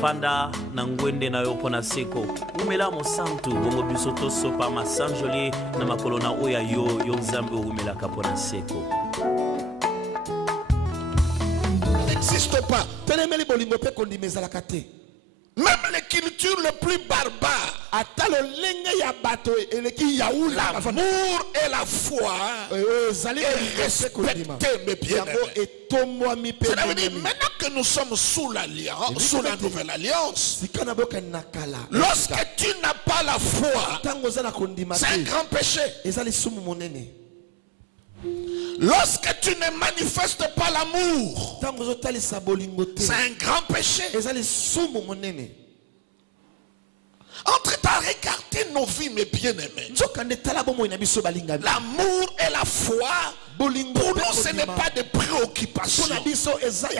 Fanda nangwende na yopo na seko umela mosantu bongo bisoto sopa masanjoli na makolona oya yo nzambe umela kapona seko. N'existe pas. Même les cultures les plus barbares, l'amour et la foi est respecté, mes bien-aimés. Maintenant que nous sommes sous l'alliance, sous la nouvelle alliance, lorsque tu n'as pas la foi, c'est un grand péché. Lorsque tu ne manifestes pas l'amour, c'est un grand péché. Entre à regarder nos vies, mes bien-aimés, l'amour et la foi, pour nous, ce n'est pas de préoccupation.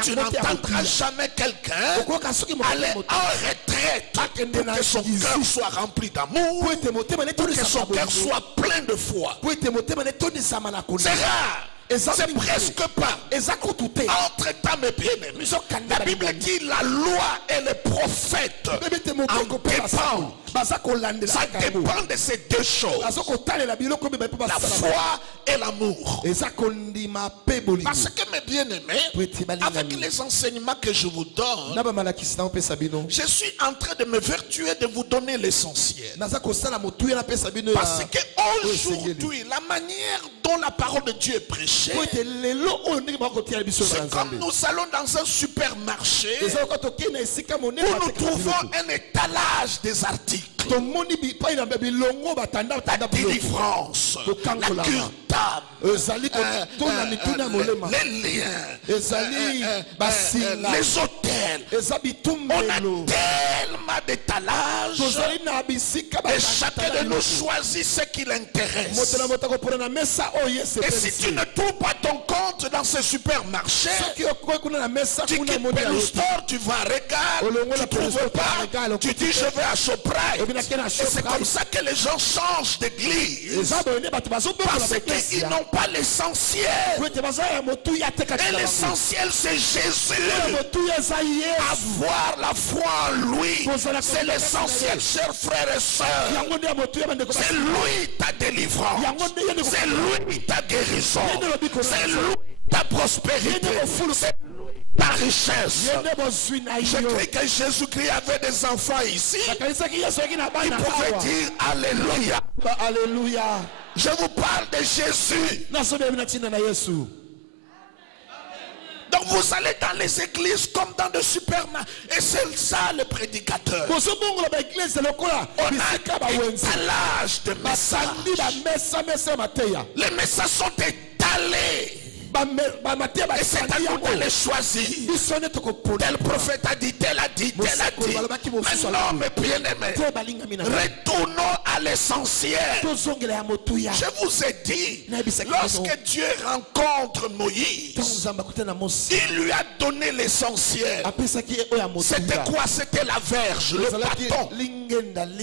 Tu n'entendras jamais quelqu'un aller en retraite pour que son cœur soit rempli d'amour, pour que son cœur soit plein de foi. C'est rare. C'est presque pas. Entre-temps, mes bien-aimés, la Bible dit la loi et les prophètes en dépendent. Ça dépend de ces deux choses. La foi et l'amour. Parce que mes bien-aimés, avec les enseignements que je vous donne, je suis en train de me vertuer de vous donner l'essentiel. Parce qu'aujourd'hui, la manière dont la parole de Dieu est prêchée, c'est comme nous allons dans un supermarché où nous trouvons un étalage des articles. La délivrance, la curtane, les liens, les hôtels. On a tellement d'étalages et chacun de nous choisit ce qui l'intéresse. Et si tu ne trouves pas ton compte dans ce supermarché, tu quittes le store, tu vas à Régal, tu ne trouves pas, tu dis je vais à Shoprite. Et c'est comme ça que les gens changent d'église. Parce qu'ils n'ont pas l'essentiel. Et l'essentiel c'est Jésus. Avoir la foi en lui, c'est l'essentiel, chers frères et sœurs. C'est lui ta délivrance. C'est lui ta guérison. C'est lui ta prospérité. C'est ta richesse. Je crie que Jésus-Christ avait des enfants ici. Il pouvait dire Alléluia. Alléluia. Je vous parle de Jésus. Donc vous allez dans les églises comme dans des supermarchés. Et c'est ça le prédicateur. On a un étalage de messages. Les messages sont étalés. Et c'est à nous de les choisir. Tel prophète a dit, tel a dit, tel a dit. Maintenant, mes bien-aimés, retournons à l'essentiel. Je vous ai dit, lorsque Dieu rencontre Moïse, il lui a donné l'essentiel. C'était quoi? C'était la verge, le bâton.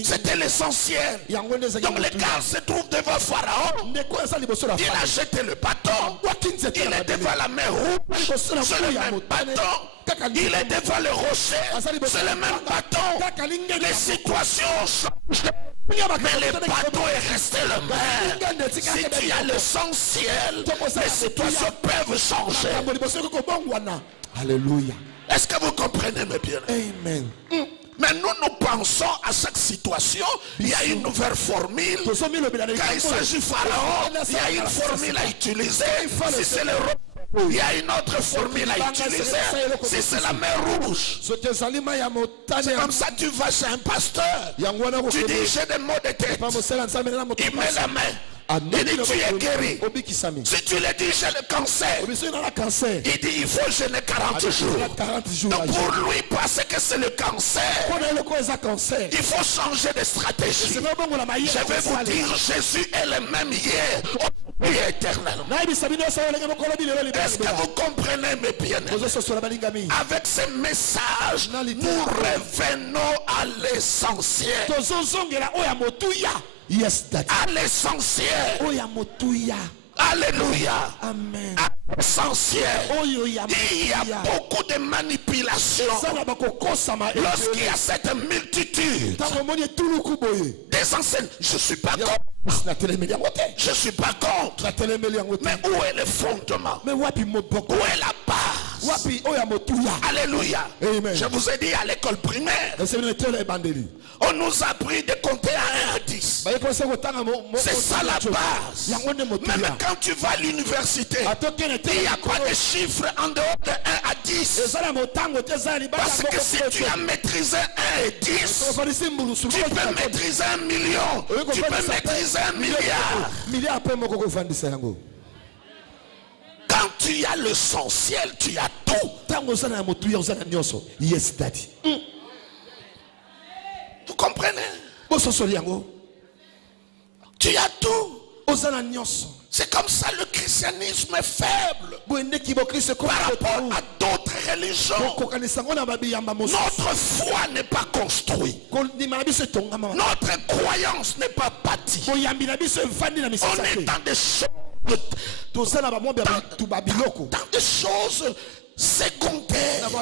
C'était l'essentiel. Donc les gars se trouvent devant Pharaon. Il a jeté le bâton. Il est devant la mer rouge, c'est le même bâton. Il est devant le rocher, c'est le même bâton. Les situations changent, mais le bâton est resté le même. Si tu as l'essentiel, les situations peuvent changer. Alléluia. Est-ce que vous comprenez mes bien? Amen. Mais nous pensons à chaque situation, il y a une nouvelle formule. Quand il s'agit de Pharaon, il y a une formule à utiliser. Si c'est le il y a une autre formule à utiliser. Si c'est la mer rouge, c'est comme ça tu vas chez un pasteur. Tu dis j'ai des maux de tête. Il met la main. Il dit tu es guéri. Si tu lui dis j'ai le cancer, il dit il faut jeûner 40 jours. Donc pour lui, parce que c'est le cancer, il faut changer de stratégie. Je vais vous dire, Jésus est le même hier, aujourd'hui et éternellement. Est-ce que vous comprenez mes bien-aimés? Avec ces messages, nous revenons à l'essentiel. Yes, à l'essentiel. Alléluia. Amen. Essentiel. Il y a beaucoup de manipulations. Lorsqu'il y a cette multitude des enseignes, je ne suis pas contre. Je ne suis pas contre. Mais où est le fondement? Où est la base? Alléluia. Je vous ai dit à l'école primaire, on nous a appris de compter à 1 à 10. C'est ça la base. Même quand tu vas à l'université, il n'y a pas de chiffre en dehors de 1 à 10. Parce que si tu as maîtrisé 1 et 10, tu peux maîtriser 1 million. Tu peux maîtriser 1 milliard. Quand tu as l'essentiel, tu as tout. Yes, daddy. Vous comprenez? Tu as tout. C'est comme ça le christianisme est faible par rapport à d'autres religions. Notre foi n'est pas construite. Notre croyance n'est pas bâtie. On est dans des choses, dans des choses secondaire. Ne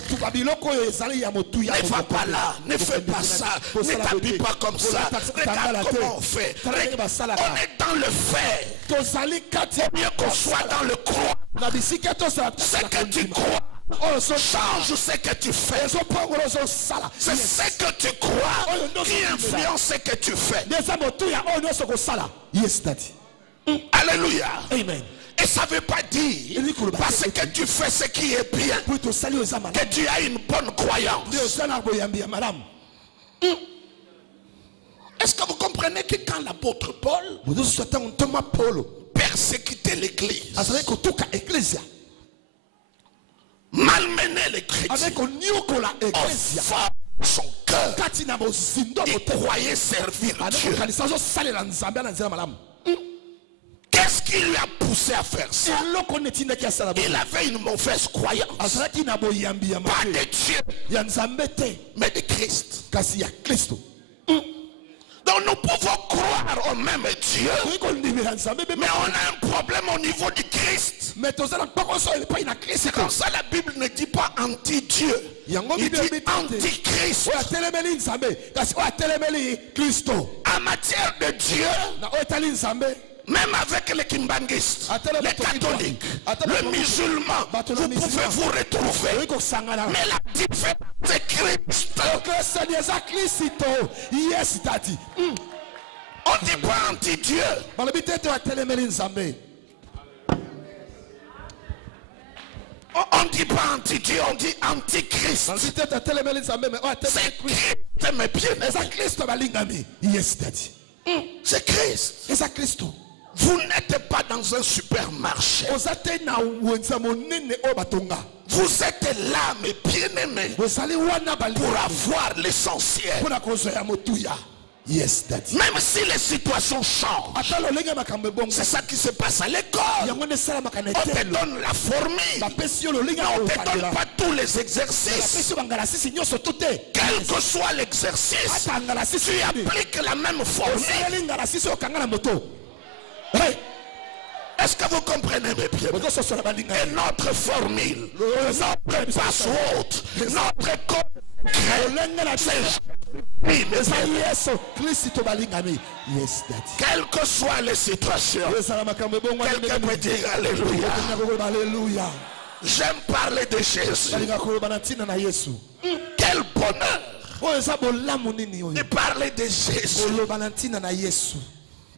va pas là, ne fais pas ça, ne t'habille pas comme ça, regarde comment on fait. On est dans le fait. C'est mieux qu'on soit dans le croix. Ce que tu crois change ce que tu fais. C'est ce que tu crois qui influence ce que tu fais. Alléluia. Amen. Et ça ne veut pas dire parce que tu fais ce qui est bien que tu as une bonne croyance. Est-ce que vous comprenez que quand l'apôtre Paul persécutait l'église, malmenait les chrétiens, son cœur, il croyait servir Dieu. Qu'est-ce qui lui a poussé à faire ça? Il avait une mauvaise croyance. Pas de Dieu, mais de Christ. Donc nous pouvons croire au même Dieu, mais on a un problème au niveau du Christ. C'est comme ça la Bible ne dit pas anti-Dieu. Il dit anti-Christ. En matière de Dieu, même avec les kimbangistes, les catholiques, le musulman, vous pouvez vous retrouver. Mais la différence, c'est Christ. On ne dit pas anti-Dieu. On ne dit pas anti-Dieu, on dit anti-Christ. C'est Christ, mes bien-aimés. C'est Christ. Vous n'êtes pas dans un supermarché. Vous êtes là, mes bien-aimés, pour avoir l'essentiel. Même si les situations changent, c'est ça qui se passe à l'école. On te donne la formule, mais on ne te donne pas tous les exercices. Quel que soit l'exercice, tu appliques la même formule. Est-ce que vous comprenez mes pieds? Et notre formule, notre password, notre code, quelles que soient les situations, quelqu'un peut dire Alléluia. J'aime parler de Jésus. Quel bonheur de parler de Jésus.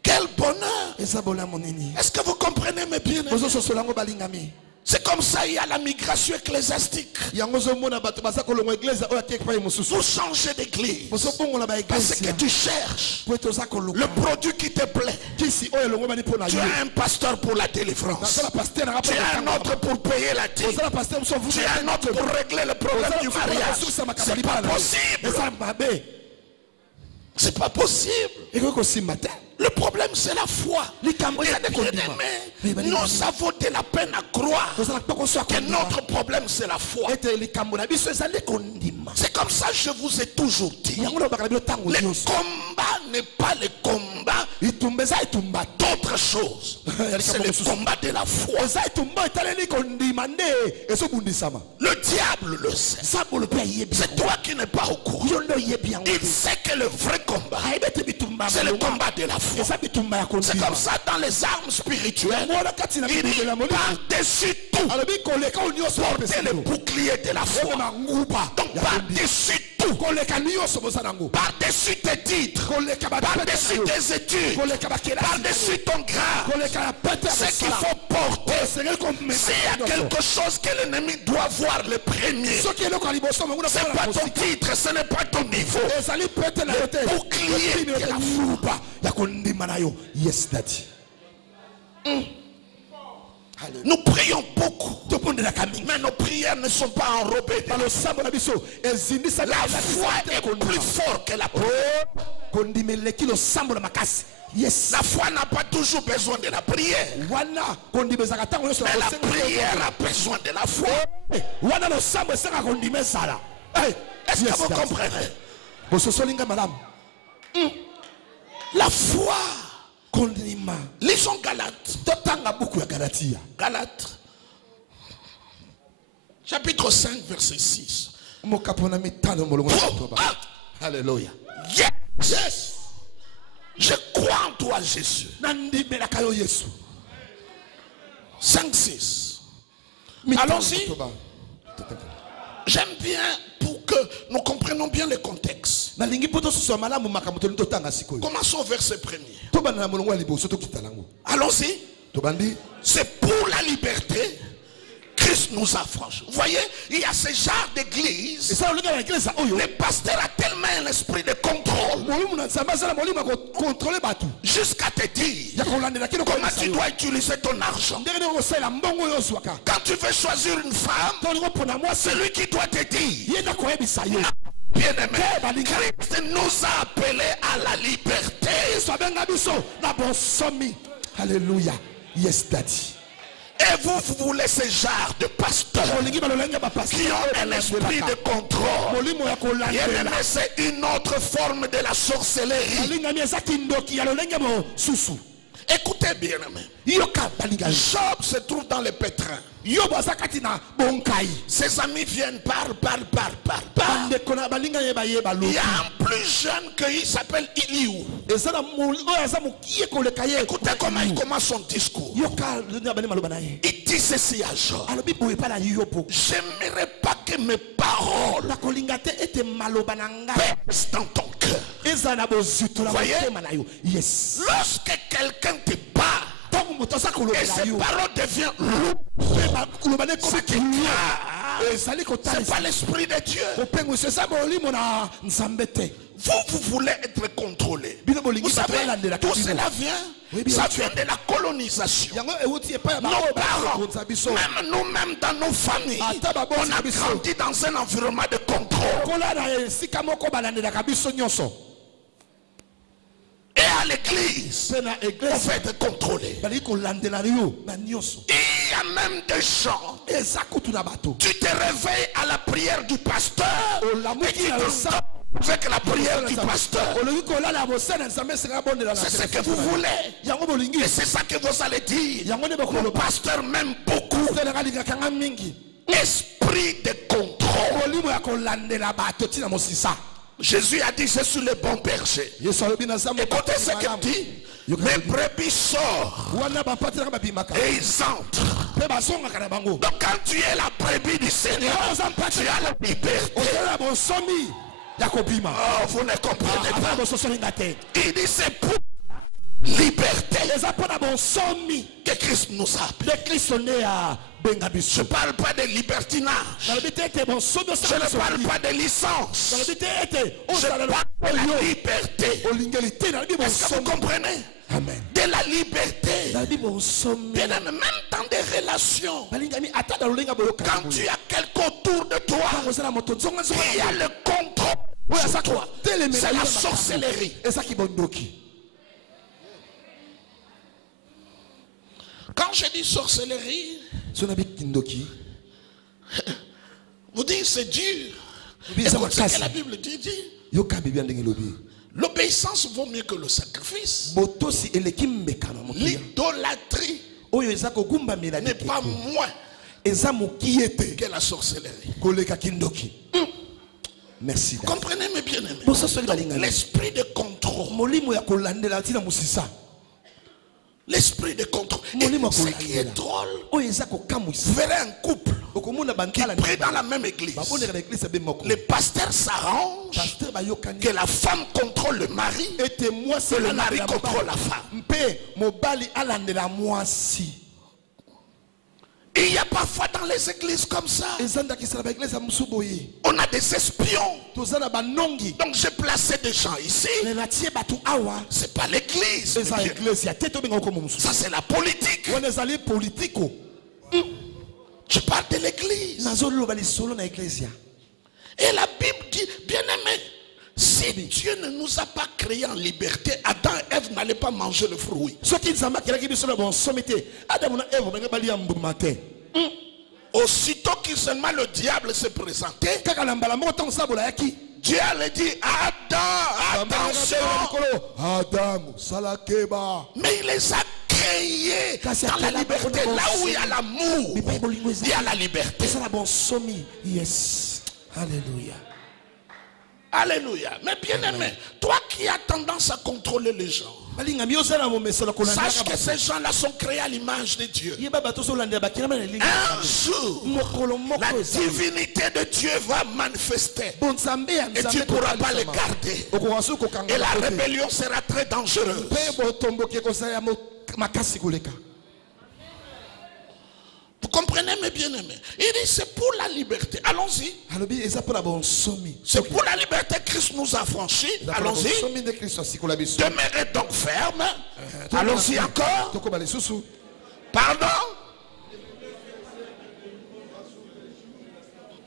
Quel bonheur. Est-ce que vous comprenez mes bien-aimés? C'est comme ça, il y a la migration ecclésiastique. Vous changez d'église parce que tu cherches le produit qui te plaît. Tu as un pasteur pour la délivrance, tu as un autre pour payer la dîme, tu as un autre pour régler le problème du mariage. C'est pas possible. C'est pas possible. Le problème c'est la foi. Nous avons de la peine à croire que notre problème c'est la foi. C'est comme ça que je vous ai toujours dit. Le combat n'est pas le combat d'autres choses. C'est le combat de la foi. Le diable le sait. C'est toi qui n'es pas au courant. Il sait que le vrai combat, c'est le combat de la foi. C'est comme ça dans les armes spirituelles. Il dit par-dessus tout, porter le bouclier de la foi. Donc par-dessus tout, par-dessus tes titres, par-dessus tes études, par-dessus ton grade, ce qu'il faut porter, s'il y a quelque chose que l'ennemi doit voir le premier, ce n'est pas ton titre, ce n'est pas ton niveau, le bouclier de la foi. Yes, daddy. Nous prions beaucoup, mais nos prières ne sont pas enrobées. La foi est plus forte que la prière. Yes. La foi n'a pas toujours besoin de la prière, mais la prière a besoin de la foi. Est-ce que vous comprenez? La foi. Lisons Galates. Galates. Chapitre 5, verset 6. Alléluia. Yes. Je crois en toi, Jésus. 5, 6. Allons-y. J'aime bien pour que nous comprenions bien le contexte. Commençons au verset 1er. Allons-y. C'est pour la liberté Christ nous a franchis. Vous voyez, il y a ce genre d'église. Le pasteur a tellement un esprit de contrôle jusqu'à te dire comment tu dois utiliser ton argent. Quand tu veux choisir une femme, c'est lui qui doit te dire. Bien-aimé, Christ nous a appelés à la liberté. Alléluia. Yes, daddy. Et vous voulez ce genre de pasteurs qui ont un esprit de contrôle. Bien-aimé, c'est une autre forme de la sorcellerie. Écoutez bien, Job se trouve dans le pétrin. Ses amis viennent, parlent. Il y a un plus jeune qui s'appelle Eliou. Écoutez comment il commence son discours. Il dit ceci à Job: j'aimerais pas que mes paroles pèsent dans ton cœur. Voyez, lorsque quelqu'un te parle et ses paroles deviennent lourdes, c'est pas l'esprit de Dieu. Vous voulez être contrôlé. Vous savez, tout cela vient. Ça vient de la colonisation. Nos parents, même nous-mêmes dans nos familles, on a grandi dans un environnement de contrôle. Et à l'église, on fait être contrôlé. Il y a même des gens, tu te réveilles à la prière du pasteur et tu te avec la prière du pasteur. C'est ce que vous voulez. Et c'est ça que vous allez dire. Le pasteur m'aime beaucoup. Esprit de contrôle. Jésus a dit: je suis le bon berger. Écoutez ce qu'il dit: mes brebis sortent et ils entrent. Donc quand tu es la brebis du Seigneur, tu as la liberté. Oh, vous ne comprenez pas. Il dit: c'est pour liberté que Christ nous a appelés. Je ne parle pas de libertinage. Je ne parle pas de licence. Je parle de la liberté. Est-ce que vous comprenez? Amen. De la liberté. Bien, même dans des relations, quand tu as quelqu'un autour de toi, il y a le contrôle sur toi. C'est la sorcellerie. Quand je dis sorcellerie, vous dites c'est dur. Écoute ce que la Bible dit. L'obéissance vaut mieux que le sacrifice. botosi eleki mbeka na moto. L'idolâtrie Oyo eza kogumba mela n'est pas moins eza mokiyete que la sorcellerie. koleka kindoki. Merci. Comprenez mes bien-aimés. L'esprit de contrôle. Molimo ya kolandela tina musisa. L'esprit de contrôle. Ce qui est drôle, vous verrez un couple qui prie dans la même église. Les pasteurs s'arrangent que la femme contrôle le mari et que le mari contrôle la femme. Et il y a parfois dans les églises comme ça, on a des espions. Donc j'ai placé des gens ici. C'est pas l'église. Ça c'est la politique. Je parle de l'église. Et la Bible dit, bien aimé, si Dieu ne nous a pas créés en liberté, Adam et Ève n'allaient pas manger le fruit. Aussitôt qu'il seulement le diable s'est présenté, Dieu allait dire, Adam, attention. Mais il les a créés dans la liberté. Là où il y a l'amour, il y a la liberté. Yes. Alléluia. Alléluia. Mais bien aimé, toi qui as tendance à contrôler les gens, sache que ces gens-là sont créés à l'image de Dieu. Un jour, la divinité de Dieu va manifester et tu ne pourras pas les garder. Et la rébellion sera très dangereuse. Vous comprenez mes bien-aimés? Il dit c'est pour la liberté. Allons-y. C'est pour la liberté que Christ nous a franchis. Allons-y. Demeurez donc ferme. Allons-y encore. Pardon?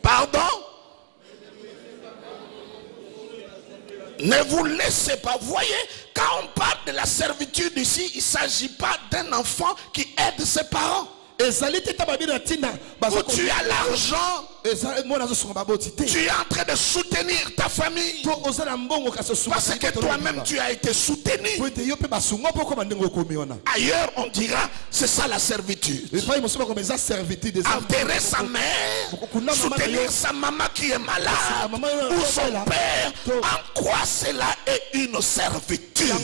Pardon? Ne vous laissez pas. Vous voyez, quand on parle de la servitude ici, il ne s'agit pas d'un enfant qui aide ses parents. Où tu as l'argent, tu es en train de soutenir ta famille parce que toi-même tu as été soutenu. Ailleurs on dira c'est ça la servitude. Enterrer sa mère, soutenir sa maman qui est malade ou son père, en quoi cela est une servitude?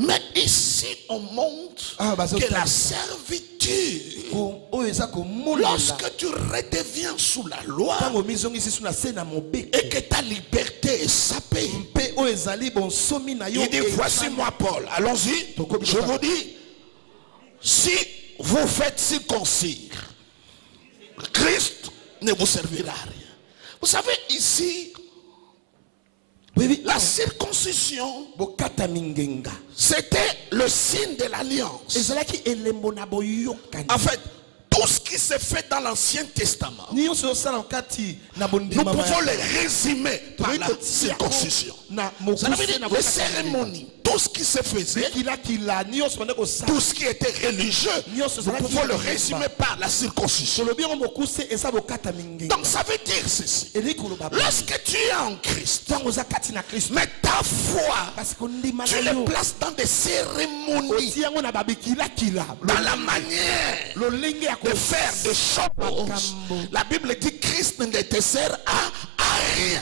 Mais ici, on montre que la servitude, lorsque tu redeviens sous la loi et que ta liberté est sapée, il dit, voici moi Paul, allons-y, je vous dis, si vous faites circoncire, Christ ne vous servira à rien. Vous savez, ici, la circoncision, c'était le signe de l'alliance. En fait, tout ce qui s'est fait dans l'Ancien Testament, nous pouvons le résumer par la circoncision. Ça veut dire les cérémonies, tout ce qui se faisait, tout ce qui était religieux, nous pouvons le résumer par la circoncision. Donc ça veut dire ceci. Lorsque tu es en Christ, mais ta foi, tu les places dans des cérémonies, dans la manière de faire des choses. La Bible dit Christ ne te sert à rien.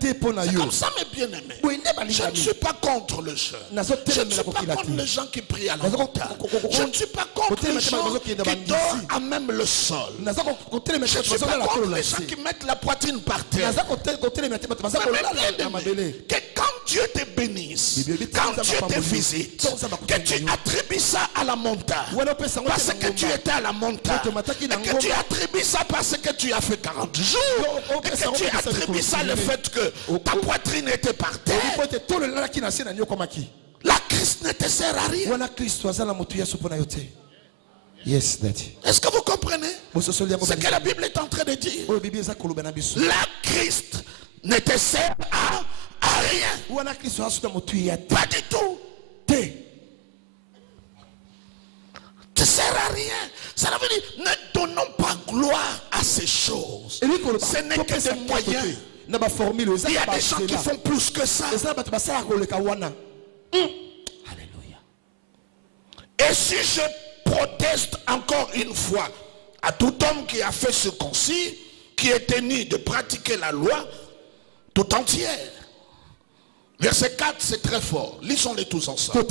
C'est comme ça mes bien-aimés. Je ne suis pas contre le jeûne. Je ne suis pas contre les gens qui prient à la montagne. Je ne suis pas contre les gens qui dorment à même le sol. Je ne suis pas contre les gens qui mettent la poitrine par terre. Que quand Dieu te bénisse, quand Dieu te visite, que tu attribues ça à la montagne. Parce que tu étais à la montagne. Et que tu attribues ça parce que tu as fait 40 jours. Et que tu attribues ça le fait que ta poitrine était par terre. La Christ ne te sert à rien. Yes, Daddy. Est-ce que vous comprenez ce que la Bible est en train de dire? La Christ ne te sert à rien. Pas du tout. Ne sert à rien. Ça veut dire ne donnons pas gloire à ces choses. Ce n'est que des moyens. Il y a des gens qui font plus que ça. Alléluia. Et si je proteste encore une fois à tout homme qui a fait ce concis, qui est tenu de pratiquer la loi tout entière. Verset 4, c'est très fort. Lisons-les tous ensemble.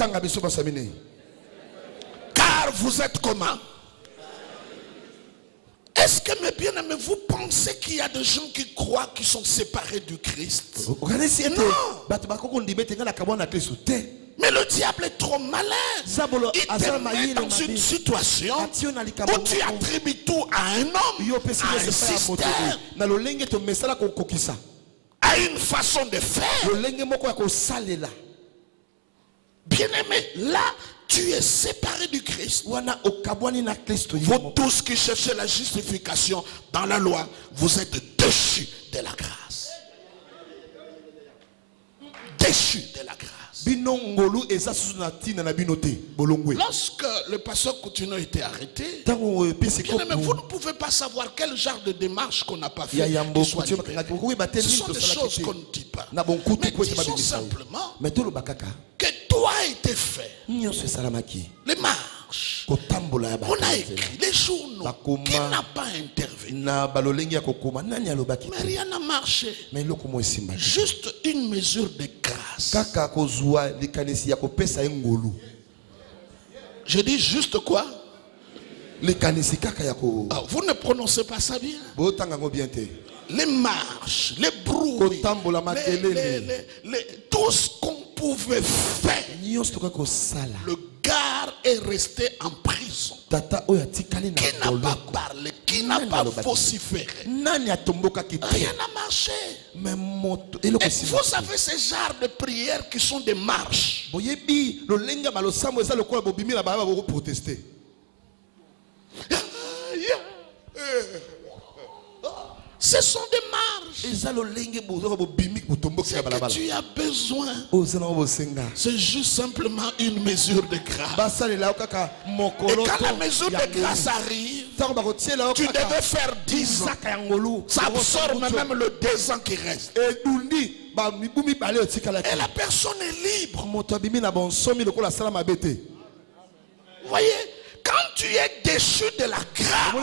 Car vous êtes comment? Est-ce que, mes bien-aimés, vous pensez qu'il y a des gens qui croient qu'ils sont séparés du Christ? Non. Mais le diable est trop malin. Il te met dans une situation où tu attribues tout à un homme, à un système, à une façon de faire. Bien-aimé, là, tu es séparé du Christ. Vous tous qui cherchez la justification dans la loi, vous êtes déchus de la grâce. Déchus de la grâce. Lorsque le pasteur Coutinho était arrêté, vous ne pouvez pas savoir quel genre de démarche qu'on n'a pas fait. Ce sont des choses qu'on ne dit pas. Mais disons simplement que tout a été fait. Les marches, on a écrit les journaux, qui n'a pas intervenu. Mais rien n'a marché. Juste une mesure de grâce. Je dis juste quoi? Vous ne prononcez pas ça bien. Les marches, les bruits, tout ce qu'on pouvait faire. Le gars est resté en prison. Qui n'a pas parlé, qui n'a pas vociféré. Rien n'a marché. Et vous savez ces genres de prières qui sont des marches. Ce sont des marches. Ce que tu as besoin, c'est juste simplement une mesure de grâce. Et quand la mesure de grâce arrive, tu devais faire 10 ans. Ça absorbe même le 2 ans qui reste. Et la personne est libre. Vous voyez? Quand tu es déchu de la grâce,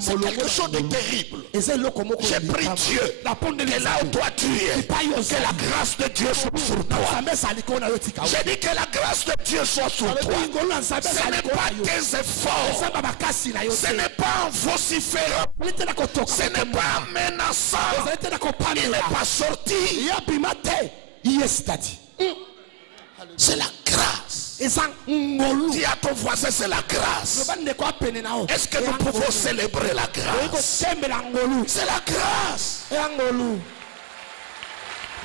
c'est quelque chose de terrible. J'ai pris Dieu, que là où toi tu es, que la grâce de Dieu soit sur toi. J'ai dit que la grâce de Dieu soit sur toi. Ce n'est pas tes efforts, ce n'est pas en vociférant, ce n'est pas en menaçant, il n'est pas sorti. C'est la grâce. Dis à ton voisin, c'est la grâce. Est-ce que nous pouvons célébrer la grâce? C'est la grâce.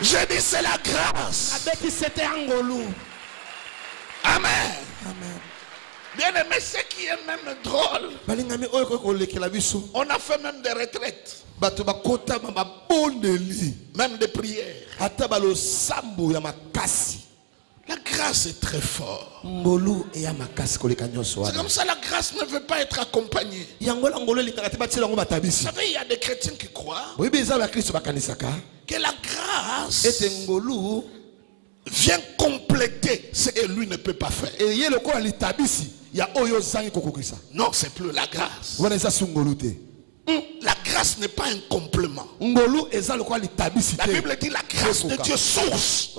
Je dis c'est la grâce. Amen. Bien aimé, ce qui est même drôle, on a fait même des retraites, même des prières. La grâce est très forte. C'est comme ça, la grâce ne veut pas être accompagnée. Vous savez, il y a des chrétiens qui croient que la grâce vient compléter ce que lui ne peut pas faire. Non, c'est plus la grâce. La grâce n'est pas un complément. La Bible dit la grâce de Dieu source.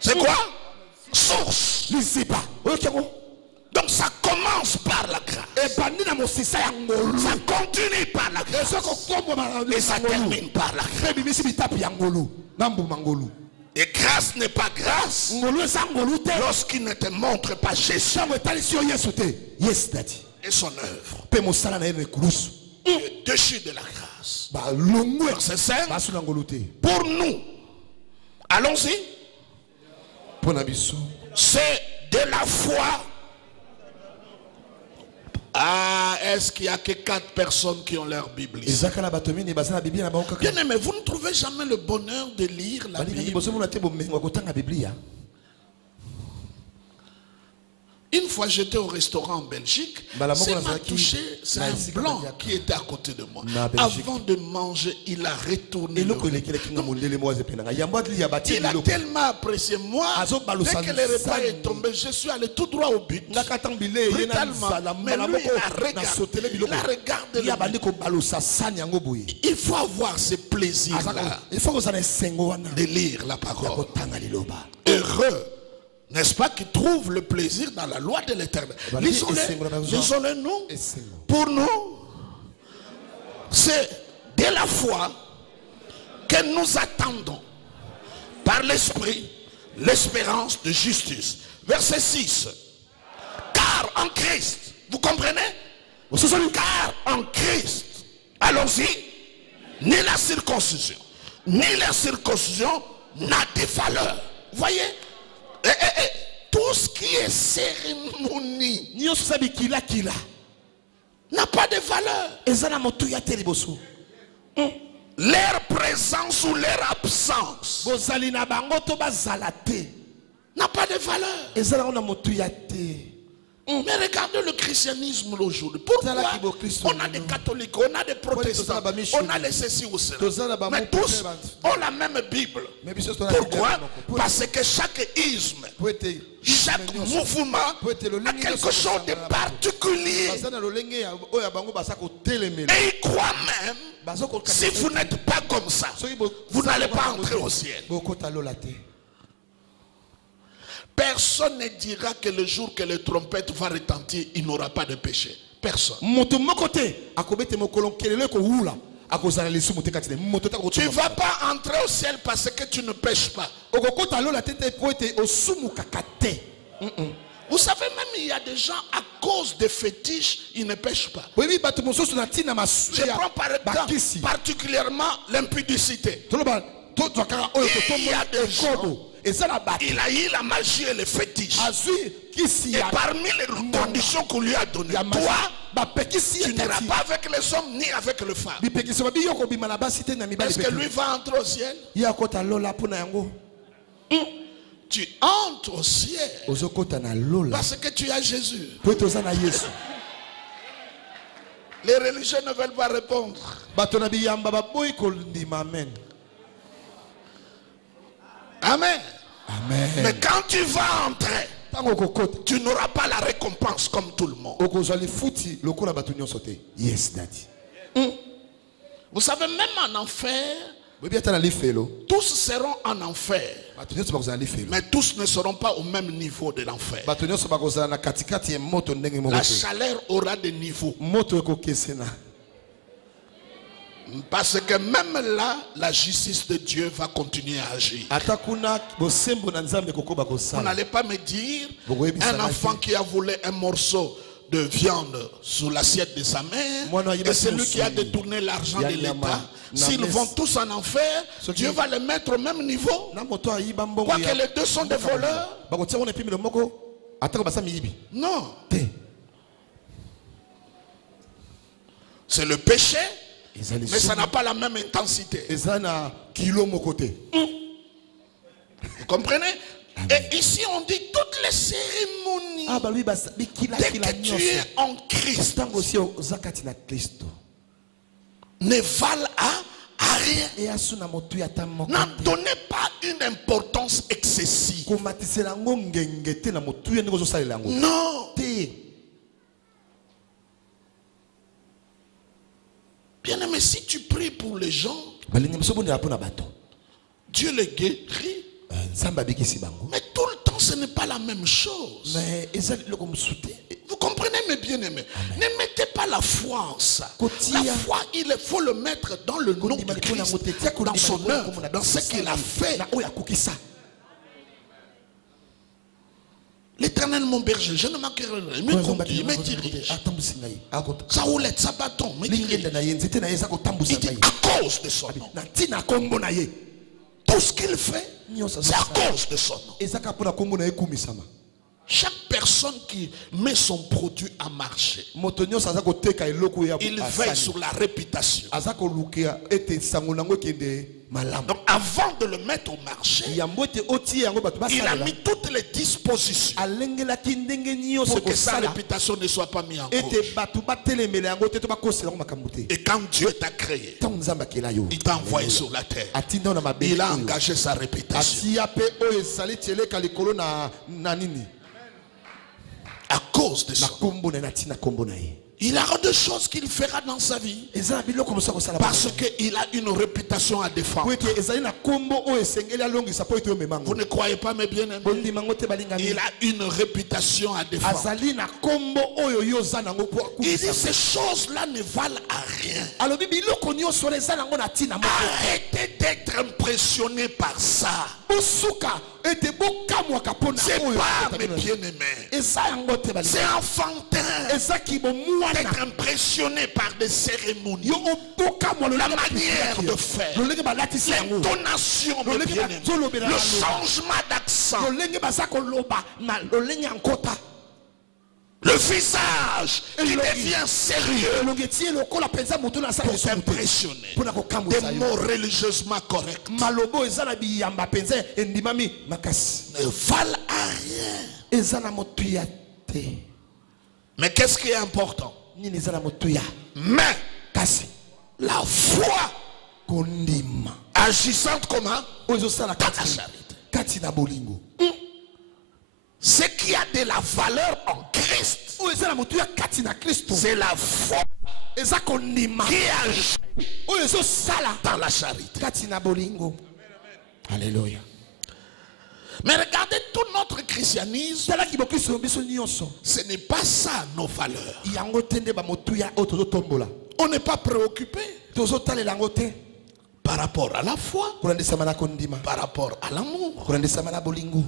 C'est quoi? Source. Donc ça commence par la grâce. Ça continue par la grâce. Et ça termine par la grâce. Et grâce n'est pas grâce lorsqu'il ne te montre pas Jésus et son œuvre. Dessus de la grâce. Verset 5. Pour nous, allons-y. C'est de la foi. Ah, est-ce qu'il n'y a que 4 personnes qui ont leur Bible ici? Bien aimé, vous ne trouvez jamais le bonheur de lire la Bible. Une fois j'étais au restaurant en Belgique, c'est m'a touché, c'est un blanc qui était à côté de moi. Avant de manger, il a retourné le riz. Il a tellement apprécié moi. Dès que le repas est tombé, je suis allé tout droit au but. Brutalement. Mais lui, il a regardé. Il faut avoir ce plaisir-là de lire la parole. Heureux, n'est-ce pas, qui trouve le plaisir dans la loi de l'Éternel. Lisons-le nous. Pour nous, c'est de la foi que nous attendons par l'Esprit l'espérance de justice. Verset 6. Car en Christ, vous comprenez? Car en Christ, allons-y, ni la circoncision, ni la circoncision n'a de valeur. Vous voyez? Tout ce qui est cérémonie n'a pas de valeur. Leur présence ou leur absence n'a pas de valeur. Mais regardez le christianisme aujourd'hui. Pourquoi on a des catholiques, on a des protestants, on a les ceci ou cela. Mais tous ont la même Bible. Pourquoi? Parce que chaque isme, chaque mouvement a quelque chose de particulier. Et ils croient même, si vous n'êtes pas comme ça, vous n'allez pas entrer au ciel. Personne ne dira que le jour que le trompette va retentir, il n'aura pas de péché. Personne. Tu ne vas pas entrer au ciel parce que tu ne pêches pas. Vous savez, même il y a des gens, à cause des fétiches, ils ne pêchent pas. Je prends par exemple particulièrement l'impudicité. Il y a des gens, il a eu la magie et les fétiches. Et parmi les conditions qu'on lui a données, toi, tu n'iras pas avec les hommes ni avec les femmes. Est-ce que lui va entrer au ciel? Tu entres au ciel parce que tu as Jésus. Les religieux ne veulent pas répondre. Amen. Amen. Mais quand tu vas entrer, tu n'auras pas la récompense comme tout le monde. Yes, Daddy. Vous savez, même en enfer, tous seront en enfer. Mais tous ne seront pas au même niveau de l'enfer. La chaleur aura des niveaux. Parce que même là, la justice de Dieu va continuer à agir. Vous n'allez pas me dire un enfant qui a volé un morceau de viande sous l'assiette de sa mère et celui qui a détourné l'argent de l'État. S'ils vont tous en enfer, Dieu va les mettre au même niveau. Quoique les deux sont des voleurs. Non. C'est le péché. Mais ça n'a pas la même intensité. Vous comprenez? Et ici on dit toutes les cérémonies. Dès que tu es en Christ, ne valent à rien. N'en donnez pas une importance excessive. Non. Bien aimé, si tu pries pour les gens, Dieu les guérit. Mais tout le temps, ce n'est pas la même chose. Vous comprenez, mes bien-aimés? Ne mettez pas la foi en ça. La foi, il faut le mettre dans le nom de Christ, dans son œuvre, dans ce qu'il a fait. L'Éternel mon berger, je ne manquerai rien. Me conduit, me dirige. Sa roulette, sa bâton, me dirige. Il dit à cause de son nom. Tout ce qu'il fait, c'est à cause de son nom. Chaque personne qui met son produit à marché, il veille sur la réputation. Donc avant de le mettre au marché, il a mis toutes les dispositions pour que sa réputation ne soit pas mise en cause. Et quand Dieu t'a créé, il t'a envoyé sur la terre. Il a engagé sa réputation. À cause de ça, il y aura des choses qu'il fera dans sa vie parce qu'il a une réputation à défendre. Vous ne croyez pas, mes bien-aimés? Il a une réputation à défendre. Il dit ces choses-là ne valent à rien. Arrêtez d'être impressionné par ça. C'est pas mes bien-aimés. C'est enfantin d'être impressionné par des cérémonies, la manière de faire, l'intonation de bien-aimé, le changement d'accent, le visage qui devient sérieux pour t'impressionner. Des mots religieusement corrects ne valent à rien. Mais qu'est-ce qui est important? Mais la foi agissante comment? Dans la charité. Ce qui a de la valeur en Christ, c'est la foi qui agit dans la charité. Alléluia. Mais regardez tout notre christianisme, ce n'est pas ça nos valeurs. On n'est pas préoccupé par rapport à la foi, par rapport à l'amour.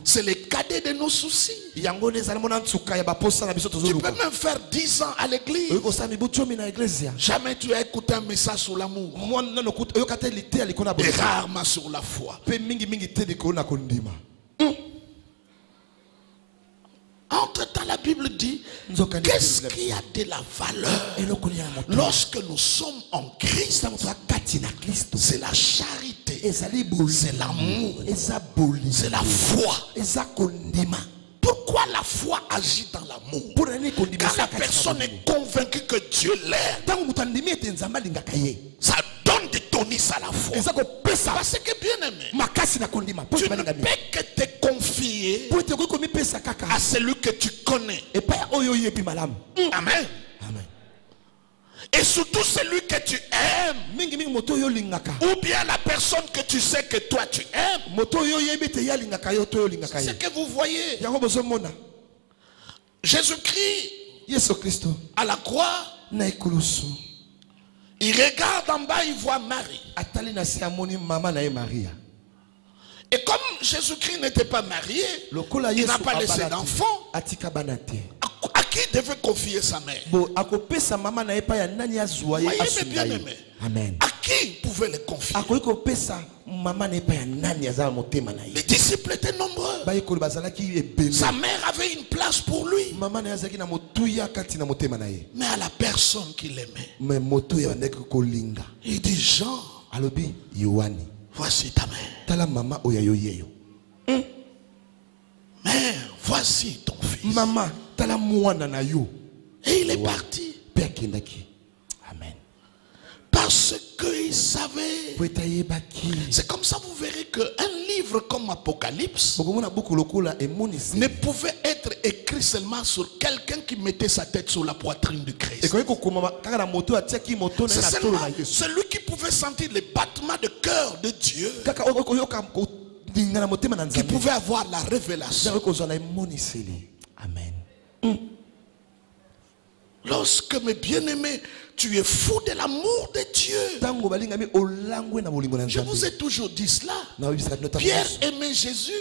C'est le cadet de nos soucis. Tu peux même faire 10 ans à l'église. Jamais tu as écouté un message sur l'amour. Et rarement sur la foi. Entre-temps, la Bible dit, qu'est-ce qui a de la valeur lorsque nous sommes en Christ? C'est la charité, c'est l'amour, c'est la foi. Pourquoi la foi agit dans l'amour? Quand la personne est convaincue que Dieu l'aime, ça donne du tonus à la foi. Parce que bien aimé, tu ne peux que te confier à celui que tu connais. Amen. Et surtout celui que tu aimes, ou bien la personne que tu sais que toi tu aimes. C'est que vous voyez, Jésus-Christ à la croix, il regarde en bas, il voit Marie. Et comme Jésus-Christ n'était pas marié, il n'a pas laissé d'enfant. À qui devait confier sa mère? Voyez mes bien-aimés. À qui il pouvait le confier? Les disciples étaient nombreux. Sa mère avait une place pour lui. Mais à la personne qu'il aimait, il dit, Jean, voici ta mère. Mère, voici ton fils. Et il est parti. Amen. Parce qu'il savait. C'est comme ça vous verrez qu'un livre comme Apocalypse ne pouvait être écrit seulement sur quelqu'un qui mettait sa tête sur la poitrine du Christ. C'est seulement celui qui pouvait sentir les battements de cœur de Dieu qui pouvait avoir la révélation. Amen. Lorsque, mes bien-aimés, tu es fou de l'amour de Dieu. Je vous ai toujours dit cela. Pierre aimait Jésus.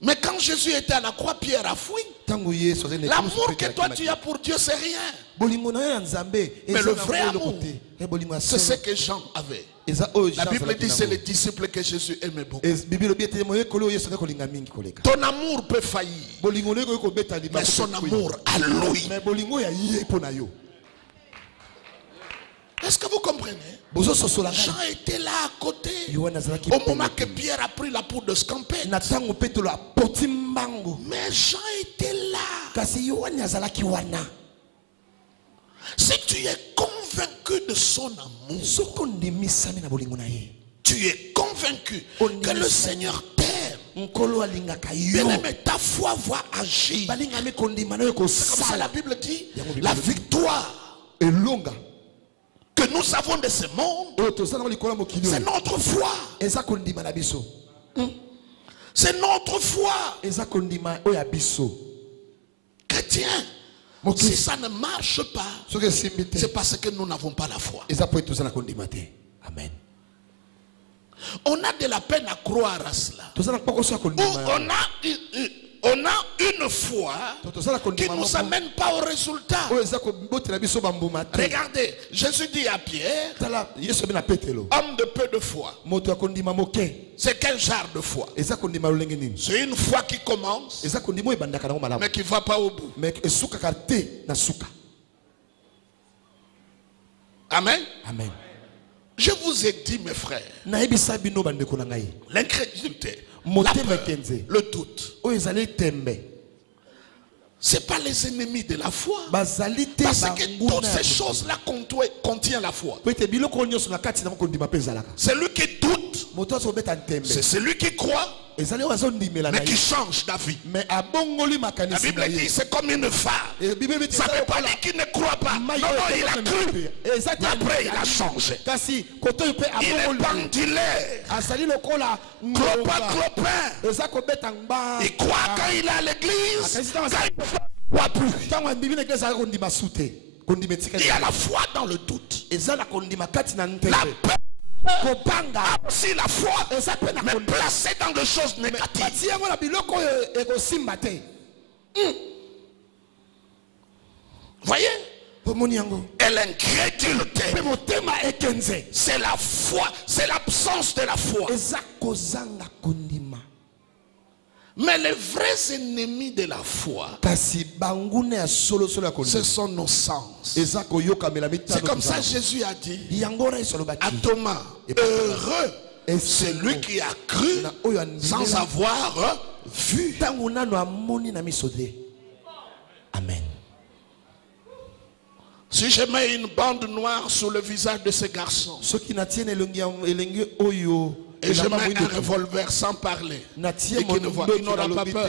Mais quand Jésus était à la croix, Pierre a fui. L'amour que toi tu as pour Dieu, c'est rien. Mais le vrai amour, c'est ce que Jean avait. La Bible dit c'est les disciples que Jésus aimait beaucoup. Ton amour peut faillir, mais son amour à lui. Est-ce que vous comprenez? Jean était là à côté au moment que Pierre a pris la poudre de scampette. Mais Jean était là. Si tu es convaincu de son amour, tu es convaincu que le Seigneur t'aime, bien aimé, ta foi va agir. C'est comme ça la Bible dit, la victoire que nous avons de ce monde, c'est notre foi. C'est notre foi. Chrétien, si ça ne marche pas, c'est parce que nous n'avons pas la foi. Amen. On a de la peine à croire à cela. On a une foi qui ne nous amène pas au résultat. Regardez, Jésus dit à Pierre, homme de peu de foi. C'est quel genre de foi? C'est une foi qui commence, mais qui ne va pas au bout. Amen. Amen. Je vous ai dit, mes frères, l'incrédulité, la peur, le doute, ce n'est pas les ennemis de la foi. Parce que toutes ces choses-là contiennent la foi. Celui qui doute, c'est celui qui croit, mais qui change d'avis. La Bible dit c'est comme une femme. Ça ne veut pas dire qu'il ne croit pas. Non, il a cru. Après, il a changé. Il est pendulaire. Clopin. Il croit quand il est à l'église. Il y a la foi dans le doute. La peur. Si la foi mais placée dans des choses négatives. Voyez? Et l'incrédulité, c'est la foi, c'est l'absence de la foi. Mais les vrais ennemis de la foi, ce sont nos sens. C'est comme ça Jésus a dit à Thomas, heureux celui qui a cru sans avoir vu. Amen. Si je mets une bande noire sur le visage de ce garçon, et je mets un revolver sans parler, et qui ne voit, il n'aura pas peur.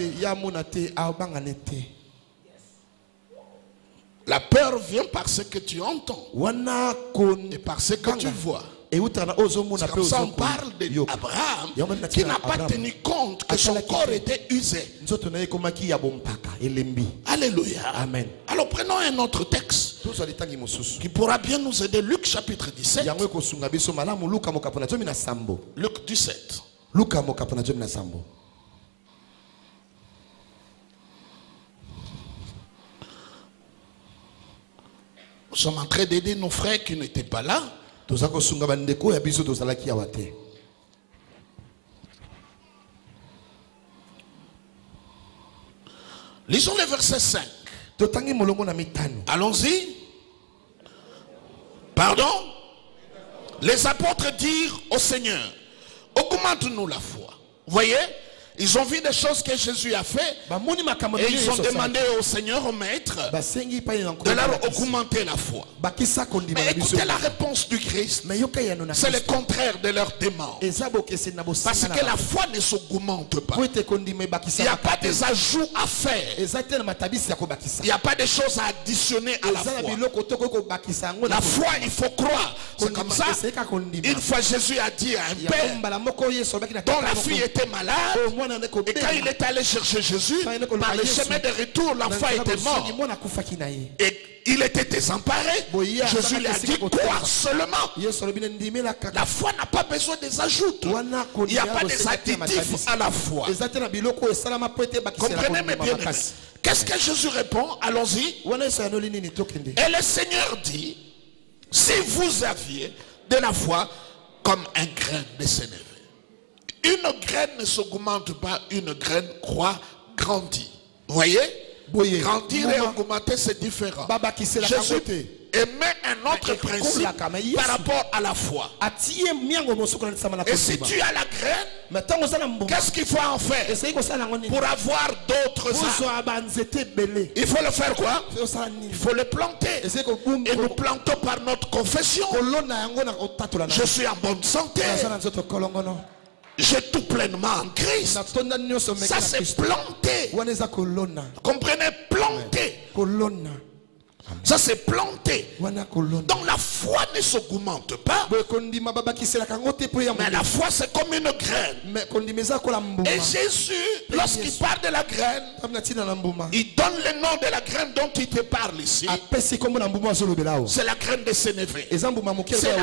La peur vient parce que tu entends et parce que tu vois. C'est comme ça on parle d'Abraham qui n'a pas tenu compte que son corps était usé. Alléluia. Amen. Alors prenons un autre texte qui pourra bien nous aider. Luc chapitre 17. Luc 17. Nous sommes en train d'aider nos frères qui n'étaient pas là. Lisons le verset 5. Allons-y. Pardon? Les apôtres dirent au Seigneur, augmente-nous la foi. Vous voyez? Ils ont vu des choses que Jésus a fait et ils ont demandé au Seigneur, au Maître, de leur augmenter la foi. Mais écoutez la réponse du Christ. C'est le contraire de leur demande. Parce que la foi ne s'augmente pas. Il n'y a pas des ajouts à faire. Il n'y a pas de choses à additionner à la foi. La foi, il faut croire. C'est comme ça. Une fois Jésus a dit à un père dont la fille était malade, et quand il est allé chercher Jésus, par le chemin de retour, l'enfant était mort. Et il était désemparé. Jésus lui a dit, croire seulement. La foi n'a pas besoin des ajouts. Il n'y a pas des additifs à la foi. Comprenez mes bien-aimés. Qu'est-ce que Jésus répond? Allons-y. Et le Seigneur dit, si vous aviez de la foi comme un grain de sénévé. Une graine ne s'augmente pas, une graine croît, grandit. Vous voyez? Grandir et augmenter, c'est différent. Jésus et met un autre principe par rapport à la foi. Et si tu as la graine, qu'est-ce qu'il faut en faire? Pour avoir d'autres arbres, il faut le faire quoi? Il faut le planter. Et nous plantons par notre confession. Je suis en bonne santé. J'ai tout pleinement en Christ. Ça c'est planté. Comprenez? Planté. Ça c'est planté. Donc la foi ne s'augmente pas. Mais la foi c'est comme une graine. Et Jésus, lorsqu'il parle de la graine, il donne le nom de la graine dont il te parle ici. C'est la graine de Sénévé. C'est la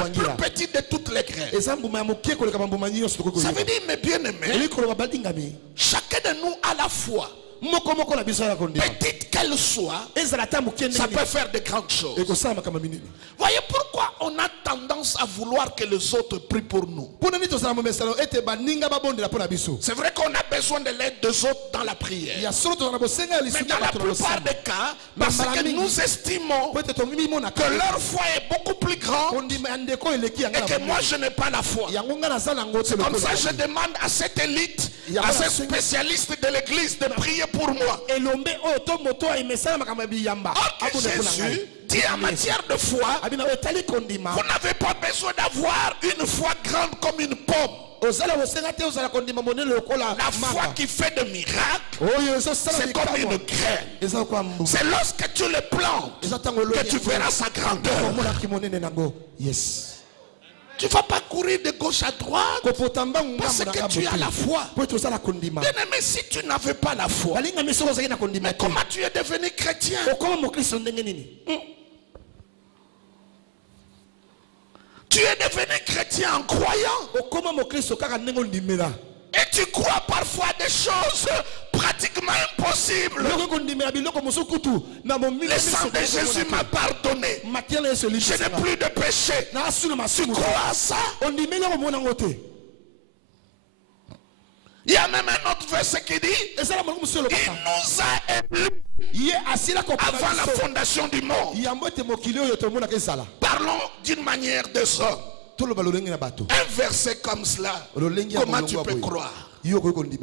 plus petite de toutes les graines. Ça veut dire, mes bien-aimés, chacun de nous a la foi. Petite qu'elle soit, ça peut faire de grandes choses. Voyez pourquoi on a tendance à vouloir que les autres prient pour nous. C'est vrai qu'on a besoin de l'aide des autres dans la prière. Mais dans la plupart des cas, parce que nous estimons que leur foi est beaucoup plus grande et que moi je n'ai pas la foi. C'est comme ça que je demande à cette élite, à ces spécialistes de l'église de prier pour moi. Or que Jésus dit en matière de foi, vous n'avez pas besoin d'avoir une foi grande comme une pomme. La foi qui fait des miracles, c'est comme une graine. C'est lorsque tu le plantes que tu verras sa grandeur. Tu ne vas pas courir de gauche à droite parce que tu as la foi. Bien aimé, si tu n'avais pas la foi, mais comment tu es devenu chrétien? Tu es devenu chrétien en croyant. Et tu crois parfois des choses pratiquement impossibles. Le sang de Jésus m'a pardonné. Je n'ai plus de péché. Tu crois à ça? Il y a même un autre verset qui dit, il nous a élus avant la fondation du monde. Parlons d'une manière des hommes. Un verset comme cela, comment tu peux croire?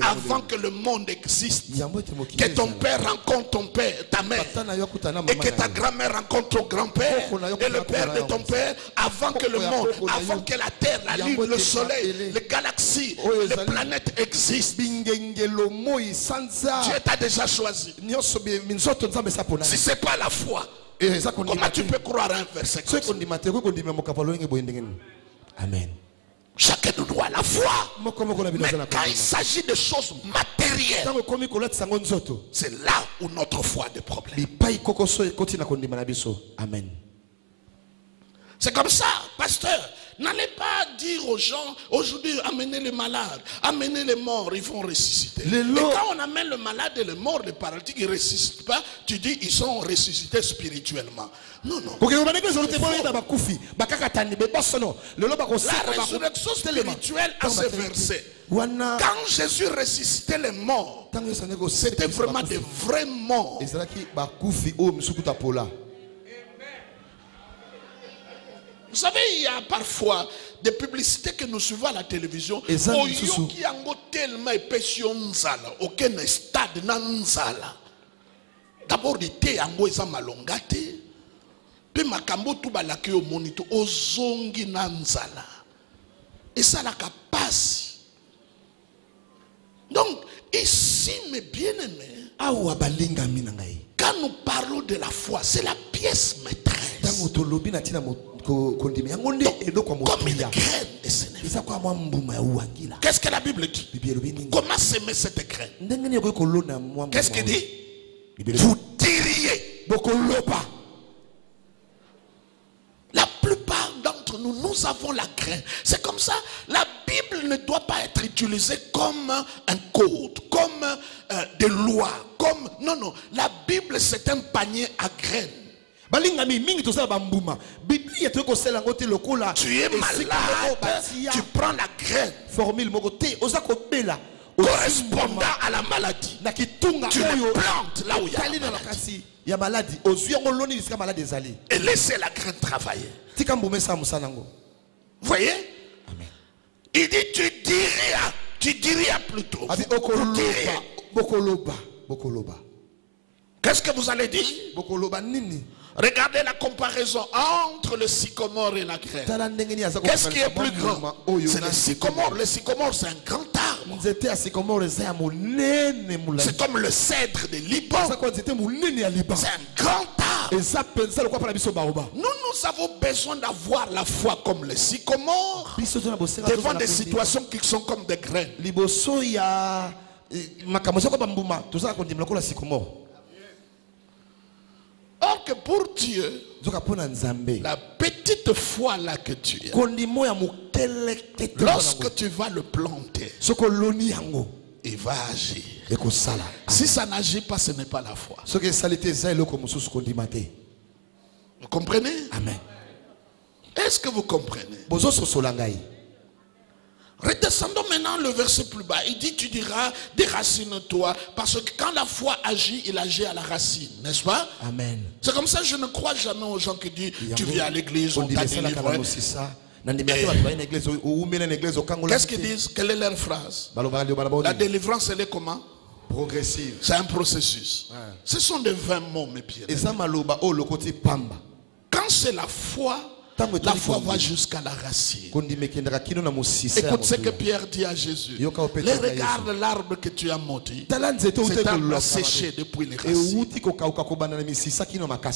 Avant que le monde existe, que ton père rencontre ton père, ta mère, et que ta grand-mère rencontre ton grand-père, et le père de ton père, avant que le monde, avant que la terre, la lune, le soleil, les galaxies, les planètes existent, Dieu t'a déjà choisi. Si ce n'est pas la foi, comment tu peux croire à un verset comme ça? Amen. Chacun de nous a la foi. Mais quand il s'agit de choses matérielles, c'est là où notre foi a des problèmes. Amen. C'est comme ça, pasteur. N'allez pas dire aux gens, aujourd'hui, amenez les malades, amenez les morts, ils vont ressusciter. Et quand on amène le malade et le mort, les paralytiques, ils ne ressuscitent pas, tu dis, ils sont ressuscités spirituellement. Non, non. La résurrection spirituelle a ce verset. Quand Jésus ressuscitait les morts, c'était vraiment des vrais morts. Vous savez, il y a parfois des publicités que nous suivons à la télévision. D'abord, il était en malongate. Puis makambo tout balaki au monito ozongi nanzala. Et ça la capacité. Donc, ici, mes bien-aimés, quand nous parlons de la foi, c'est la pièce maîtresse. Comme une graine de Sénégal. Qu'est-ce que la Bible dit? Comment s'aimer cette graine? Qu'est-ce qu'il dit? Vous diriez. La plupart d'entre nous, nous avons la graine. C'est comme ça. La Bible ne doit pas être utilisée comme un code, comme des lois, comme... Non, non. La Bible, c'est un panier à graines. Tu es malade, tu prends la graine correspondant à la maladie. Tu le plantes là où il y a la maladie. ya maladie ozwi yango loni lisika maladie ezali et laissez la graine travailler. tika mbumesa musala nango. Vous voyez? Amen. Il dit tu diras plutôt. Abi Vous direz. bokoloba bokoloba. Qu'est-ce que vous allez dire? Bokoloba nini? Regardez la comparaison entre le sycomore et la graine. Qu'est-ce qui est plus grand? C'est le sycomore. Le sycomore, c'est un grand arbre. C'est comme le cèdre de Liban. C'est un grand arbre. Nous avons besoin d'avoir la foi comme le sycomore devant des situations qui sont comme des graines. Or que pour Dieu, la petite foi là que tu as, lorsque tu vas le planter, il va agir. Si ça n'agit pas, ce n'est pas la foi. Vous comprenez? Amen. Est-ce que vous comprenez? Redescendons maintenant le verset plus bas. Il dit, tu diras, déracine-toi. Parce que quand la foi agit, il agit à la racine. N'est-ce pas? Amen. C'est comme ça que je ne crois jamais aux gens qui disent, tu viens à l'église, on t'a délivré. Qu'est-ce qu'ils disent? Quelle est leur phrase? La délivrance, elle est comment? Progressive. C'est un processus. Ce sont des 20 mots, mes pieds. Quand c'est la foi va jusqu'à la racine. Écoute ce que Pierre dit à Jésus. Regarde l'arbre que tu as maudit. Cet arbre a séché depuis les racines.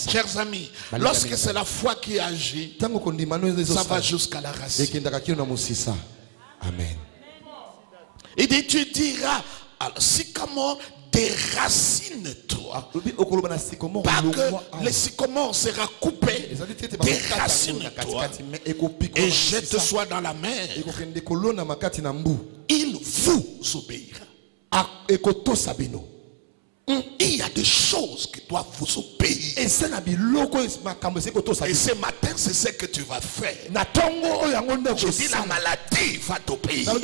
Chers amis, lorsque c'est la foi qui agit, ça va jusqu'à la racine. Amen. Il dit, tu diras, alors, sycomore, déracine-toi. Pas que le sycomore sera coupé, déracine-toi et jette-toi dans la mer. Il vous obéira. Il y a des choses qui doivent vous obéir. Et ce matin, c'est ce que tu vas faire. Je dis la maladie va t'obéir. Je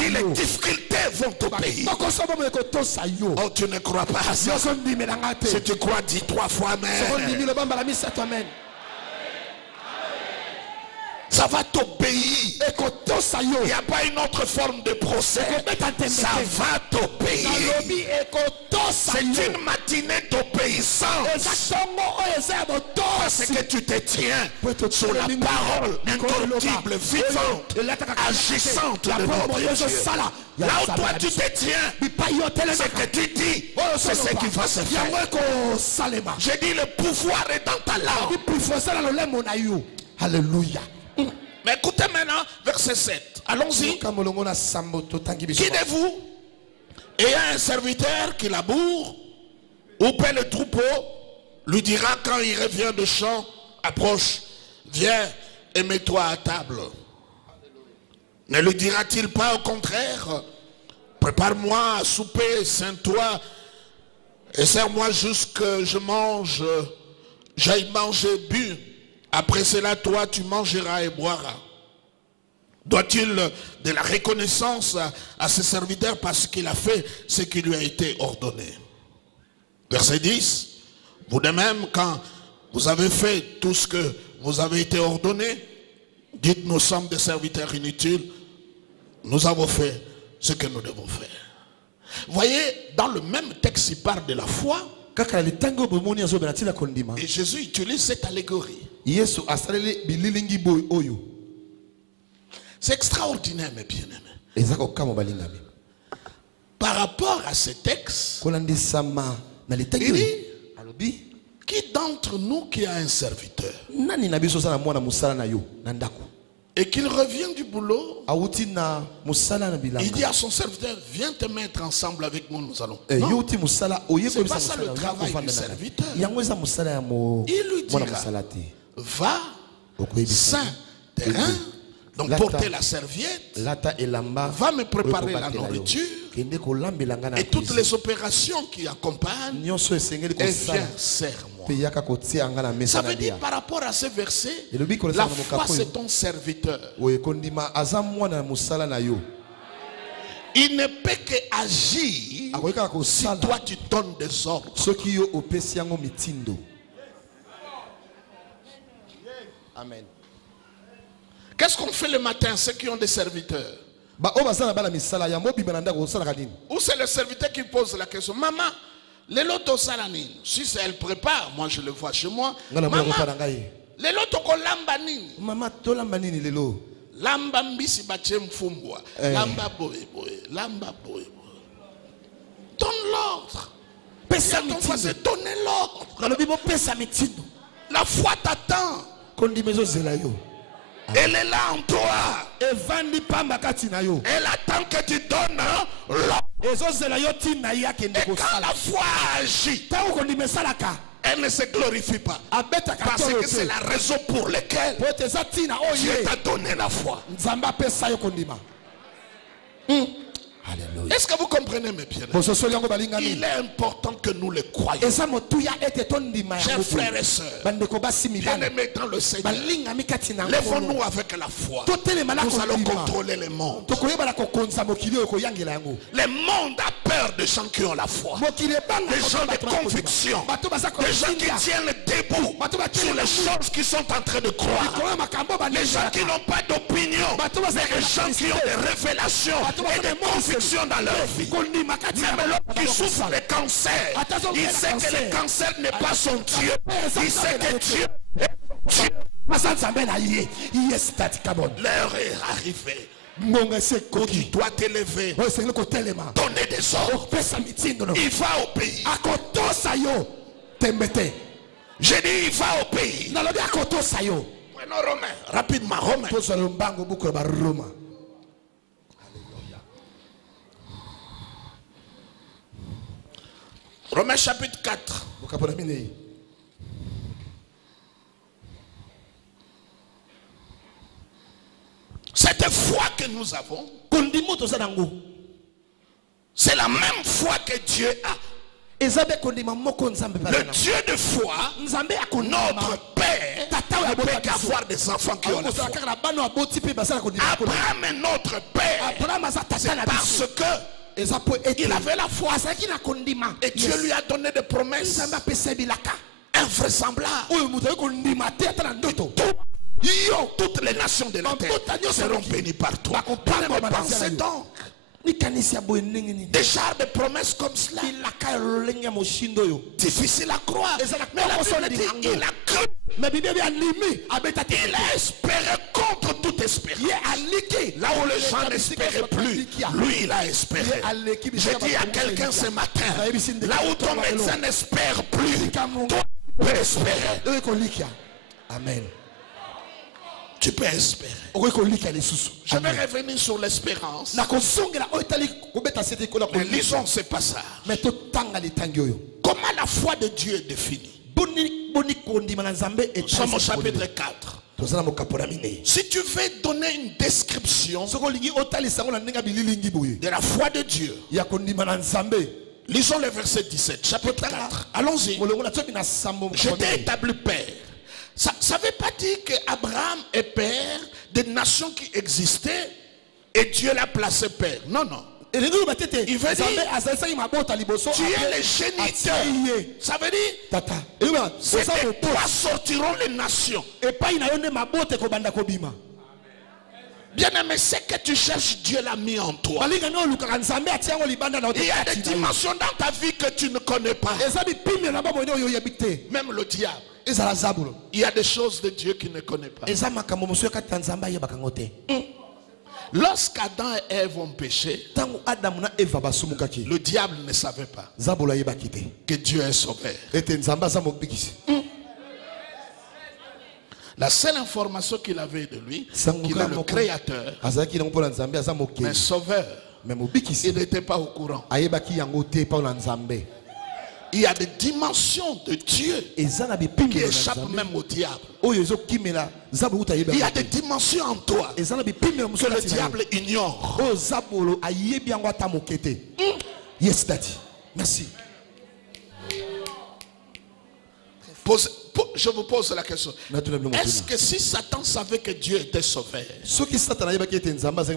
dis les difficultés vont t'obéir. Oh, tu ne crois pas à ça? Si tu crois, dis 3 fois amen. Ça va t'obéir. Il n'y a pas une autre forme de procès. Ça va t'obéir. C'est une matinée d'obéissance. Parce que tu te tiens sur la parole incorruptible, vivante, agissante de notre Dieu. Là où toi tu te tiens, ce que tu dis, c'est ce qui va se faire. J'ai dit le pouvoir est dans ta langue. Alléluia. Mais écoutez maintenant verset 7. Allons-y. Qui de vous ayant un serviteur qui laboure ou paie le troupeau, lui dira quand il revient de champ, approche, viens et mets-toi à table? Ne lui dira-t-il pas au contraire, prépare-moi à souper, ceins-toi et sers-moi jusque je mange, j'aille manger, bu. Après cela, toi, tu mangeras et boiras. Doit-il de la reconnaissance à ses serviteurs parce qu'il a fait ce qui lui a été ordonné? Verset 10. Vous de même, quand vous avez fait tout ce que vous avez été ordonné, dites, nous sommes des serviteurs inutiles. Nous avons fait ce que nous devons faire. Voyez, dans le même texte, il parle de la foi. Et Jésus utilise cette allégorie. C'est extraordinaire, mes bien-aimés. Par rapport à ce texte, il dit, qui d'entre nous qui a un serviteur et qu'il revient du boulot, il dit à son serviteur, viens te mettre ensemble avec moi, nous allons. Non, c'est pas ça le travail du serviteur. Il lui dira, va, saint terrain, donc porter la serviette, va me préparer la nourriture et toutes les opérations qui accompagnent, et viens, sers-moi. Ça veut dire par rapport à ce verset, la foi c'est ton serviteur. Il ne peut qu'agir si toi tu donnes des ordres. Amen. Qu'est-ce qu'on fait le matin, ceux qui ont des serviteurs? Ou c'est le serviteur qui pose la question. Maman, les lotos salanines. Si elle prépare, moi je le vois chez moi. Maman, les lotos ko lamba nini. Maman, to lamba nini lelo. Lamba mbisi bache mfumbwa. Lamba boye boye. Lamba boye boye. Donne l'ordre. C'est donner l'ordre. La foi t'attend. Elle est là en toi. Elle attend que tu donnes l'ordre. Et quand la foi agit, elle ne se glorifie pas. Parce que c'est la raison pour laquelle Dieu t'a donné la foi. Est-ce que vous comprenez mes bien-aimés? Il est important que nous le croyions. Chers frères et sœurs, bien-aimés dans le Seigneur, lèvons-nous avec la foi. Nous allons contrôler le monde. Le monde a peur des gens qui ont la foi, des gens de conviction, des gens qui tiennent debout sur les choses qui sont en train de croire, les gens qui n'ont pas d'opinion, mais les gens qui ont des révélations et des convictions dans leur vie. Même l'homme qui souffre le cancer, il sait que le cancer n'est pas son Dieu. Il sait que Dieu est Dieu. L'heure est arrivée où tu dois t'élever, donner des ordres. Il va au pays. J'ai dit il va au pays. Prenons Romain, rapidement Romain. Romains chapitre 4. Cette foi que nous avons, c'est la même foi que Dieu a. Le Dieu de foi, notre Père, ne peut qu'avoir des enfants qui ont la foi. Abraham est notre Père. C'est parce que il avait la foi et Dieu lui a donné des promesses invraisemblables. Toutes les nations de la terre seront bénies par toi. Pensez donc. Des genres de promesses comme cela, difficile à croire. Mais la Bible dit il a cru. Il a espéré contre toute espérance. Là où les gens n'espéraient plus, lui il a espéré. Je dis à quelqu'un ce matin, là où ton médecin n'espère plus, toi tu peux espérer. Amen. Tu peux espérer. Je vais revenir sur l'espérance. Mais lisons ce passage. Comment la foi de Dieu est définie? Nous sommes au chapitre 4. Si tu veux donner une description de la foi de Dieu, lisons le verset 17, chapitre 4. Allons-y. Je t'ai établi père. Ça ne veut pas dire qu'Abraham est père des nations qui existaient et Dieu l'a placé père. Non, non. Il veut dire, tu es le géniteur. Ça veut dire, c'est de toi sortiront les nations. Bien aimé, c'est que tu cherches, Dieu l'a mis en toi. Il y a des dimensions dans ta vie que tu ne connais pas. Même le diable. Il y a des choses de Dieu qu'il ne connaît pas. Lorsqu'Adam et Ève ont péché, le diable ne savait pas que Dieu est sauveur. La seule information qu'il avait de lui, qu'il est le créateur, mais sauveur, il n'était pas au courant. Il y a des dimensions de Dieu qui échappent même au diable. Il y a des dimensions en toi que le diable ignore. Yes, daddy. Merci. je vous pose la question. Est-ce que si Satan savait que Dieu était sauveur,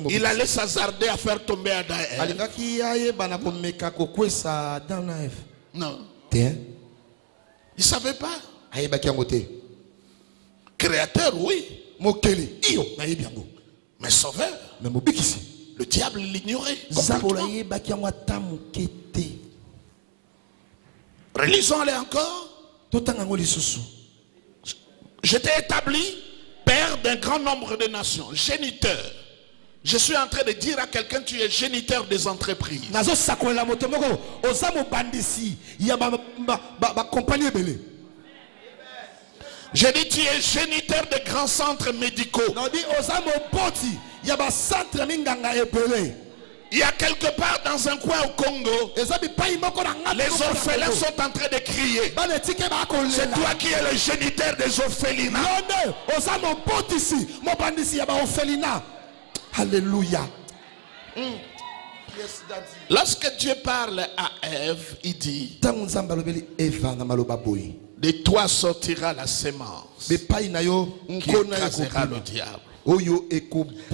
il allait s'hasarder à faire tomber Adam et Ève? Non. Il ne savait pas. Créateur, oui. Mais sauveur, le diable l'ignorait. Relisons-les encore. J'étais établi père d'un grand nombre de nations, géniteur. Je suis en train de dire à quelqu'un, tu es géniteur des entreprises. J'ai dit, tu es géniteur de grands centres médicaux. Il y a quelque part dans un coin au Congo, les orphelins sont en train de crier. C'est toi qui es le géniteur des orphelinats. Alléluia. Lorsque Dieu parle à Ève, il dit, de toi sortira la sémence qui écrasera le diable.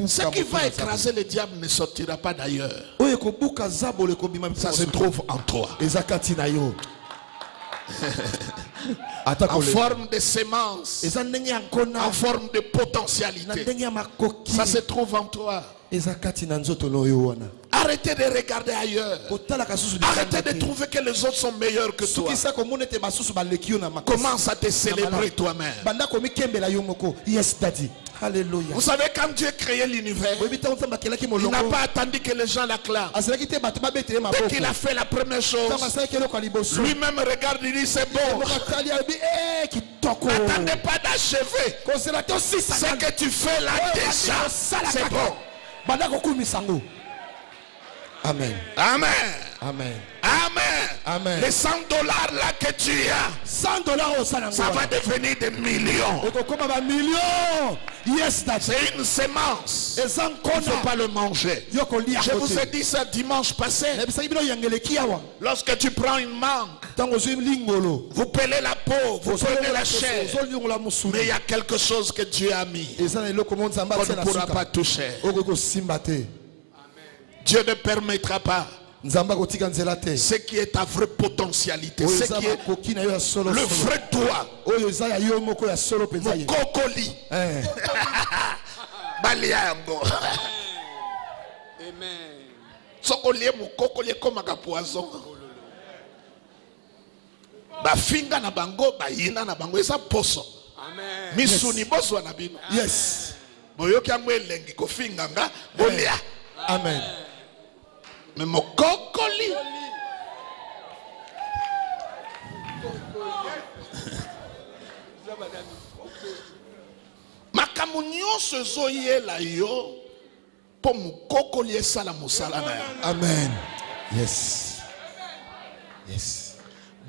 Ce qui va écraser le diable ne sortira pas d'ailleurs. Ça se trouve en toi. En forme de sémence, en forme de potentialité. Ça se trouve en toi. Arrêtez de regarder ailleurs. Arrêtez de trouver que les autres sont meilleurs que toi. Commence à te célébrer toi-même. Alléluia. Vous savez, quand Dieu créait l'univers, il n'a pas attendu que les gens l'acclament. Dès qu'il a fait la première chose, lui-même regarde, il dit c'est bon. N'attendez pas d'achever. Ce que tu fais là déjà, c'est bon. Amen. Amen. Amen. Amen. Amen. Les $100 là que tu as, ça va devenir des millions. C'est une sémence. Il ne faut pas le manger. Je vous ai dit ça dimanche passé. Lorsque tu prends une mangue, vous pelez la peau, vous prenez la chair. Mais il y a quelque chose que Dieu a mis qu'on ne pourra pas toucher. Dieu ne permettra pas ce qui est ta vraie potentialité, ce qui est le vrai toi, mon cocoli. Baliango. Sokolie mon cocoli comme un poison. Bafinga na bango, bayina na bango, esa poso. Misuni boso na bino. Yes. Boyoki amwe lengi kofinga nga bolia. Amen. Mais mon cocoli. Makamunyo se zoye la yo pour mon cocoli sala musala na. Amen. Yes. Yes.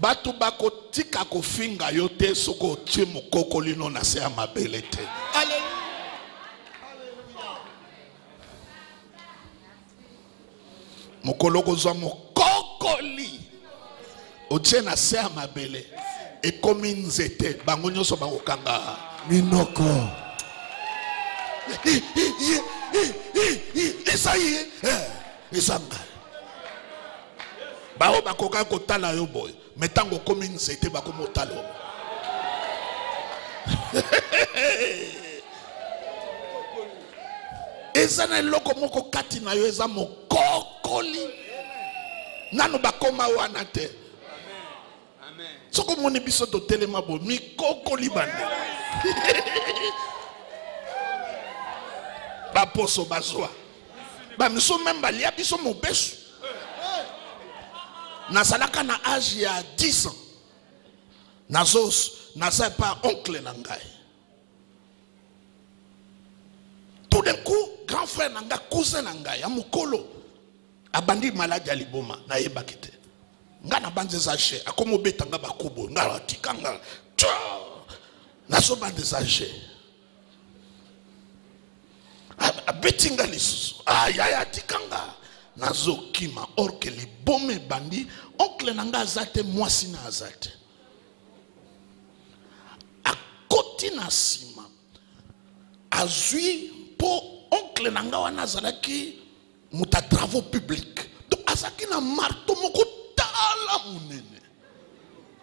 Batu bako tika ko finga yo te soko tie mon cocoli no na se amabelete. Alléluia. Mokoloko zo mokokoli otie na se ya mabele ekomi nzete bango nyonso bakokanga minoko esayi esanga bao bakoka kotala yo boy metango komi nzete bakomotala eza na eloko moko kati na yo eza mokokoli nano bakoma wana te. Amen. Soko moni biso to telema bo mikokoli bande. Ba poso bazwa. Ba miso memba lia biso mobesu. Nasalaka na âge ya 10 ans. Naza pas oncle na ngai. Tout d'un coup, grand frère nanga, cousin nanga, ya mukolo, abandi maladi ya liboma, na yebakite. Nga na bande zache, akomo betanga bakubo, nga watikanga, naso bande zache. Abetinga lisusu, ayaya tikanga, nazo kima, orke libome bandi, oncle nanga azate, mwasi na azate. A koti na sima azui po oncle nanga wana zalaki muta travaux publics donc azaki na marteau moko tala munene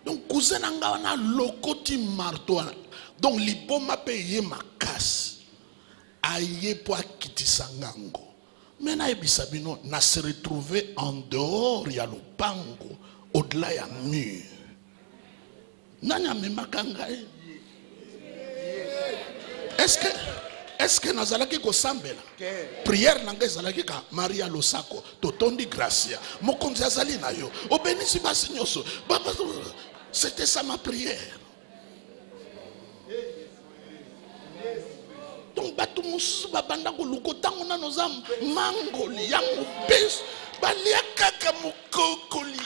donc cousin nanga wana lokoti marteau wana donc liboma pe ye makasi aye po akitisa ngango mena ebisa bino na se retrouver en dehors ya lupango au-delà ya mur nani amemaka ngai est-ce que nazalaki kosambela prière nanga ezalaki ka Maria Losako totondi Gracia mokonzi azali na yo obenisi basi nyonso c'était ça ma prière. Donc bato musu babanda ko lukotango na noza mangoli yango bes balia kaka mukokoli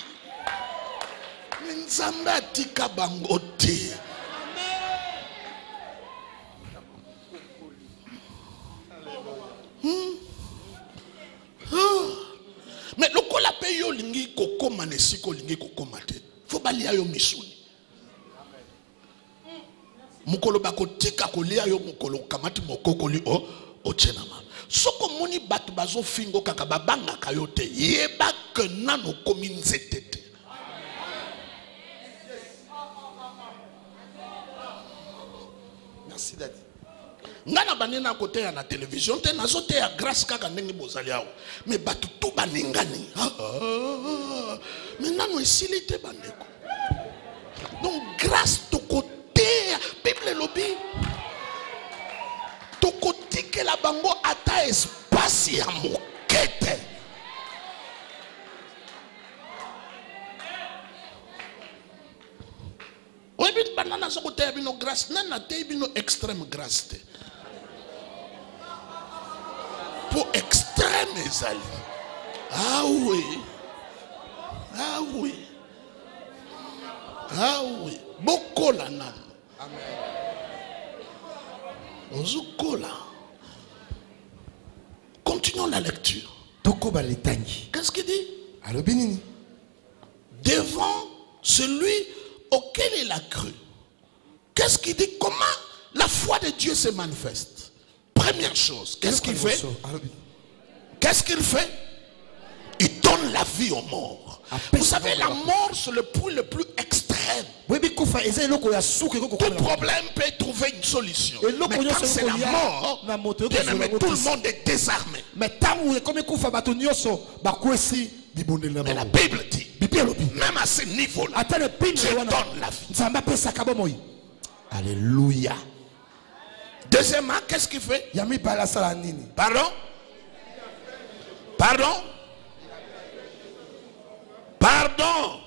nzambe atika bango te. Mais le kola peyo lingi kokoma nesiko lingi kokoma te faut balia yo misuni mukolo bakotika kolia yo mukolo kamati mokokoli o chenama soko moni batu bazo fingo kaka babanga kayote yeba ke nano komi nzetete. Merci Daddy. Ngana banena kote ya na télévision te nazote ya grâce kaka ndenge bozali awo mais batu tout banengani mais nano esili te bandeko donc grâce to kote Bible lobby to kote ke la bango ata espace ya mokete oui bit banana so kote ya bino grâce nana te bino extrême grâce te pour extrême ezali ah oui ah oui ah oui bokola na amen ozukola continuons la lecture tokoba letangi qu'est-ce qu'il dit alors binini devant celui auquel il a cru qu'est-ce qu'il dit comment la foi de Dieu se manifeste. Première chose, qu'est-ce qu'il fait? Qu'est-ce qu'il fait? Il donne la vie aux morts. Vous savez, la mort, c'est le point le plus extrême. Tout problème peut trouver une solution. Mais quand c'est la mort, tout le monde est désarmé. Mais la Bible dit, même à ce niveau-là, Dieu donne la vie. Alléluia. Deuxièmement, qu'est-ce qu'il fait? Pardon? Pardon? Pardon?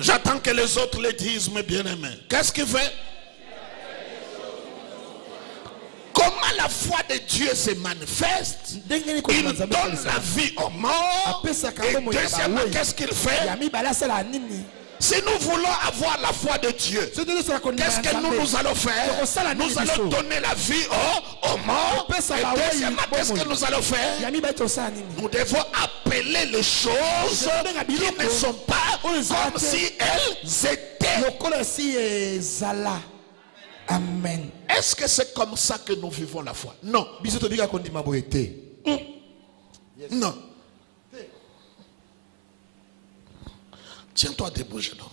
J'attends que les autres le disent, mes bien-aimés. Qu'est-ce qu'il fait? Comment la foi de Dieu se manifeste? Il donne la vie aux morts. Et deuxièmement, qu'est-ce qu'il fait? Si nous voulons avoir la foi de Dieu, qu'est-ce que nous allons faire? Nous allons donner la vie aux morts. Et deuxièmement, qu'est-ce que nous allons faire? Nous devons appeler les choses qui ne sont pas comme si elles étaient. Amen. Est-ce que c'est comme ça que nous vivons la foi? Non. Non. Tiens-toi debout, jeune homme.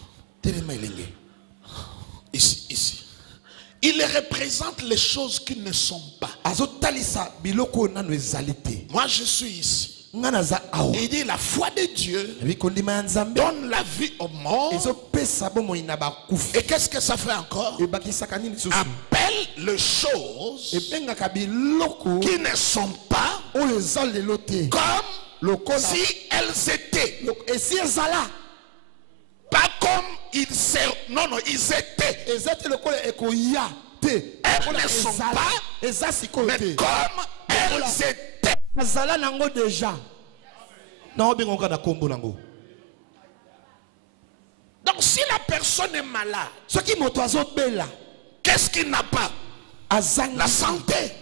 Ici, ici. Il représente les choses qui ne sont pas. Moi, je suis ici. Il dit la foi de Dieu donne la vie aux morts. Et qu'est-ce que ça fait encore? Appelle les choses qui ne sont pas comme si elles étaient. Pas comme ils sont. Non, non, ils étaient. Elles ne sont pas, mais comme elles étaient. Donc si la personne est malade, qu'est-ce qu'il n'a pas? La santé.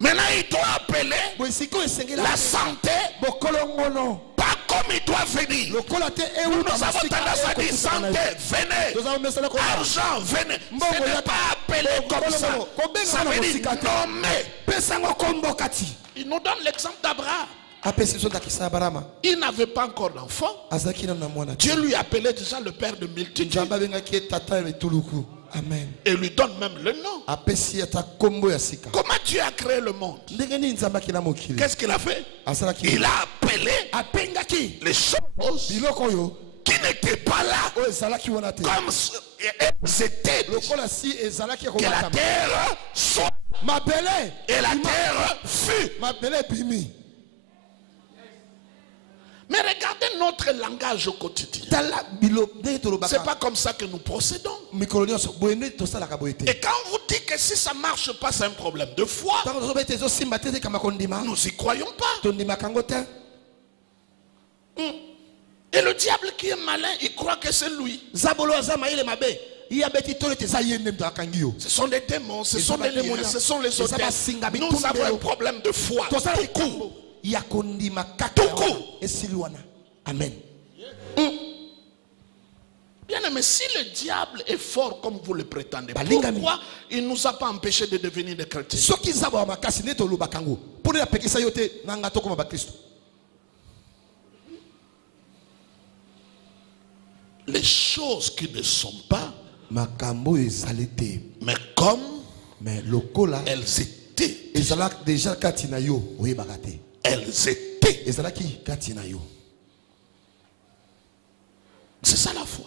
Maintenant il doit appeler la santé pas comme il doit venir. Nous avons tendance à dire santé, venez. Argent, venez. Ce n'est pas appelé comme ça. Ça veut dire nommer. Il nous donne l'exemple d'Abraham. Il n'avait pas encore d'enfant. Dieu lui appelait déjà le père de multitudes. Amen. Et lui donne même le nom. Comment Dieu a créé le monde? Qu'est-ce qu'il a fait? Il a appelé les choses qui n'étaient pas là comme c'était que la terre soit et la terre fut. Mais regardez notre langage au quotidien. C'est pas comme ça que nous procédons. Et quand on vous dit que si ça ne marche pas, c'est un problème de foi, nous n'y croyons pas. Et le diable qui est malin, il croit que c'est lui. Ce sont des démons, ce sont des liens, ce sont les hôtels. Nous avons un problème de foi. Amen. Bien aimé, si le diable est fort comme vous le prétendez, pourquoi il ne nous a pas empêchés de devenir des chrétiens? Les choses qui ne sont pas, mais comme elles étaient. Elles étaient. C'est ça la foi.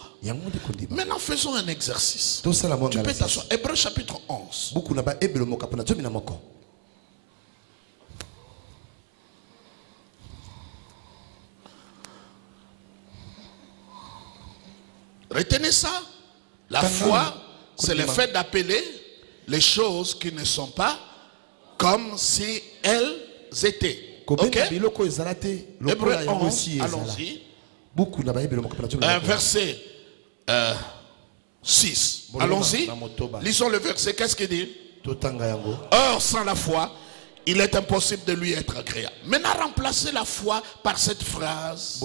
Maintenant faisons un exercice. Tu peux t'asseoir. Hébreux chapitre 11. Retenez ça. La foi, c'est le fait d'appeler les choses qui ne sont pas comme si elles étaient. Ok? Hébreux 11, allons-y. Verset 6. Allons-y. Lisons le verset. Qu'est-ce qu'il dit? Or, sans la foi, il est impossible de lui être agréable. Maintenant, remplacez la foi par cette phrase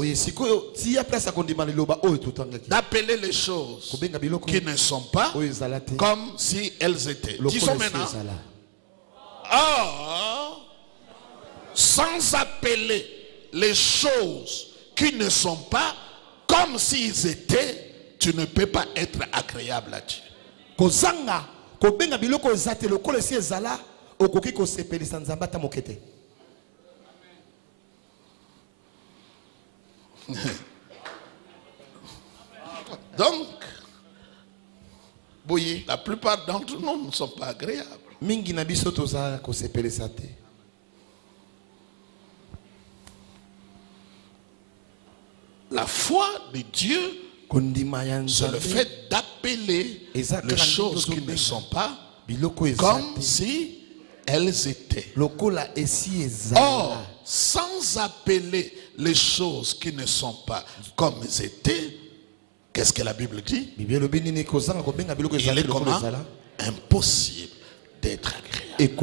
d'appeler les choses qui ne sont pas comme si elles étaient. Disons maintenant. Or, sans appeler les choses qui ne sont pas comme s'ils étaient, tu ne peux pas être agréable à Dieu. Donc, la plupart d'entre nous ne sont pas agréables. La foi de Dieu, c'est le fait d'appeler les choses qui ne sont pas comme si elles étaient. Or, sans appeler les choses qui ne sont pas comme elles étaient, qu'est-ce que la Bible dit? Il est comment? Impossible d'être agréable.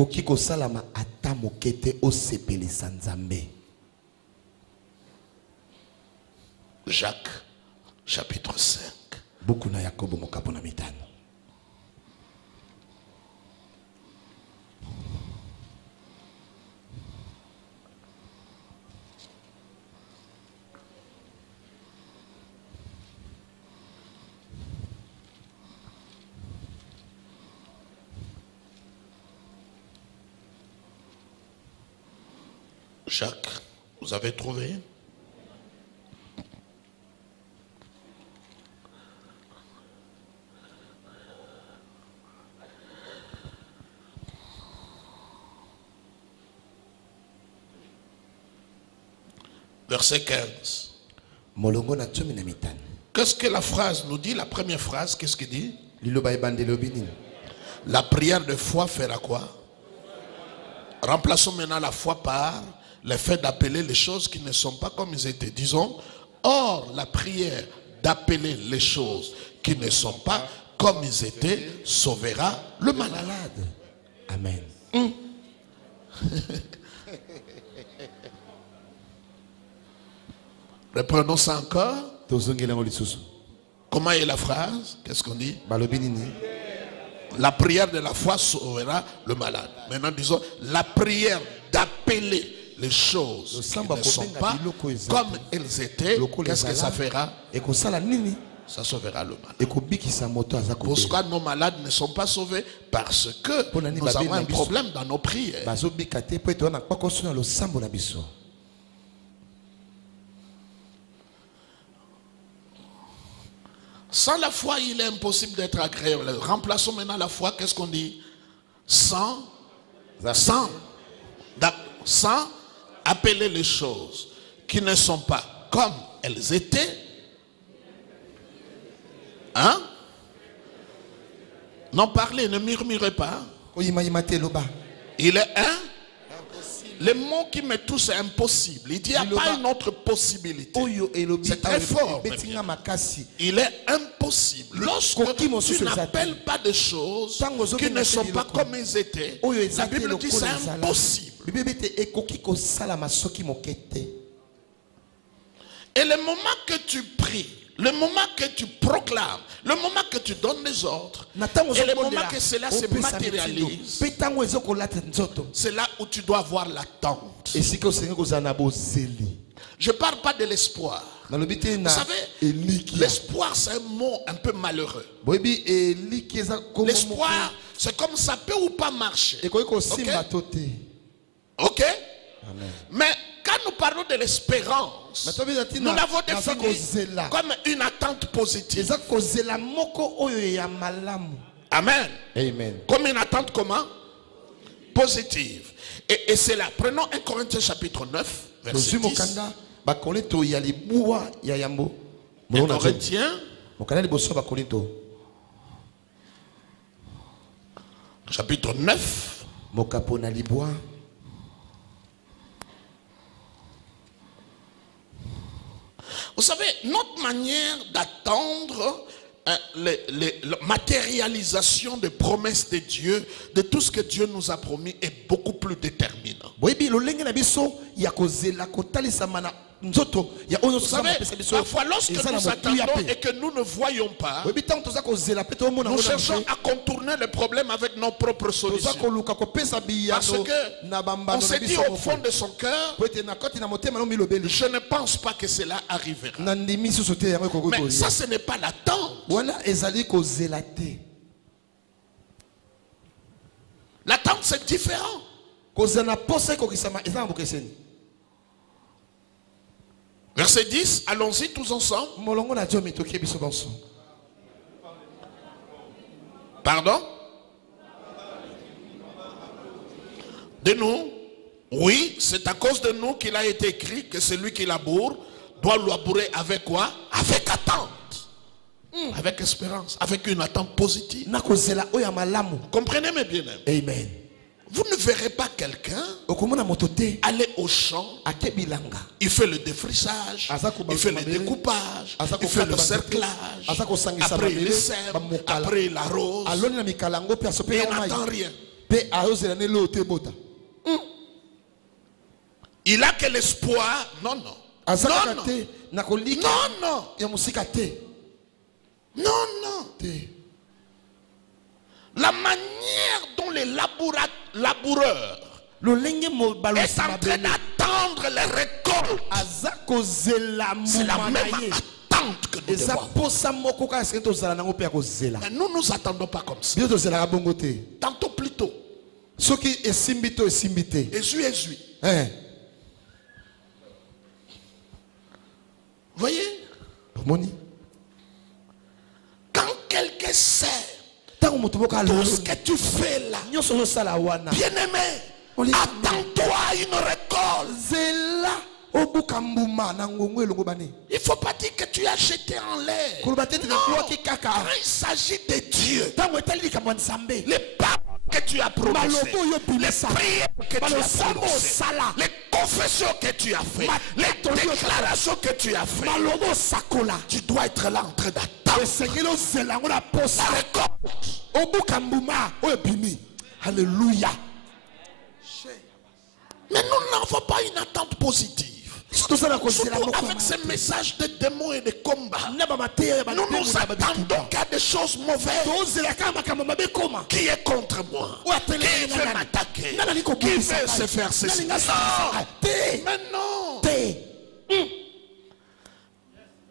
Jacques, chapitre 5. Jacques, vous avez trouvé? Verset 15. Qu'est-ce que la phrase nous dit? La première phrase, qu'est-ce qu'il dit? La prière de foi fera quoi? Remplaçons maintenant la foi par le fait d'appeler les choses qui ne sont pas comme ils étaient. Disons, or la prière d'appeler les choses qui ne sont pas comme ils étaient sauvera le malade. Amen. Reprenons ça encore. Comment est la phrase? Qu'est-ce qu'on dit? La prière de la foi sauvera le malade. Maintenant disons, la prière d'appeler les choses qui ne sont pas comme elles étaient, qu'est-ce que ça fera? Ça sauvera le malade. Pourquoi nos malades ne sont pas sauvés? Parce que nous avons un problème dans nos prières. Sans la foi, il est impossible d'être agréable. Remplaçons maintenant la foi, qu'est-ce qu'on dit? Sans appeler les choses qui ne sont pas comme elles étaient. Hein? Non, parlez, ne murmurez pas. Il est le mot qui me touche, c'est impossible. Il dit, il n'y a pas une autre possibilité. C'est très fort. Il est impossible. Lorsque tu n'appelles pas de choses qui ne sont pas comme elles étaient, la Bible dit c'est impossible. Et le moment que tu pries, le moment que tu proclames, le moment que tu donnes les ordres, et le moment que cela se matérialise, c'est là où tu dois avoir l'attente. Je ne parle pas de l'espoir. Vous savez, l'espoir c'est un mot un peu malheureux. L'espoir, c'est comme ça peut ou pas marcher. Ok? Mais quand nous parlons de l'espérance, nous l'avons défini comme une attente positive. Amen. Amen. Comme une attente comment? Positive. Et c'est là. Prenons 1 Corinthiens chapitre 9, verset 10. 1 Corinthiens chapitre 9. Vous savez, notre manière d'attendre la matérialisation des promesses de Dieu, de tout ce que Dieu nous a promis, est beaucoup plus déterminant. Vous savez, parfois lorsque nous attendons et que nous ne voyons pas, nous cherchons à contourner le problème avec nos propres solutions. Parce que on s'est dit au fond de son cœur, je ne pense pas que cela arrivera. Mais ça, ce n'est pas l'attente. L'attente, c'est différent. Verset 10, allons-y tous ensemble. Pardon? De nous? Oui, c'est à cause de nous qu'il a été écrit que celui qui laboure doit labourer avec quoi? Avec attente. Avec espérance, avec une attente positive. Comprenez mes bien-aimés? Amen. Vous ne verrez pas quelqu'un aller au champ, il fait le défrichage, il fait le découpage, il fait le cerclage, après il sème, après il arrose, et il n'attend rien. Il a que l'espoir, non, non. Non. La manière dont les laboureurs est en train d'attendre les récoltes, c'est la même attente que nous devons. Mais nous ne nous attendons pas comme ça. Tantôt plus tôt. Essuie. Voyez? Quand quelqu'un sait tout ce que tu fais là, bien-aimé, attends-toi à une récolte. Il ne faut pas dire que tu as jeté en l'air. Non, quand il s'agit de Dieu, les paroles que tu as prononcées, les prières que tu as prononcées, les confessions que tu as faites, les déclarations que tu as faites, tu dois être là en train d'attendre la récolte. Alléluia. Mais nous n'avons pas une attente positive. Surtout avec ces messages de démons et de combats, nous nous attendons qu'à des choses mauvaises. Qui est contre moi? Qui veut m'attaquer? Qui veut se faire ceci? Non! Mais non!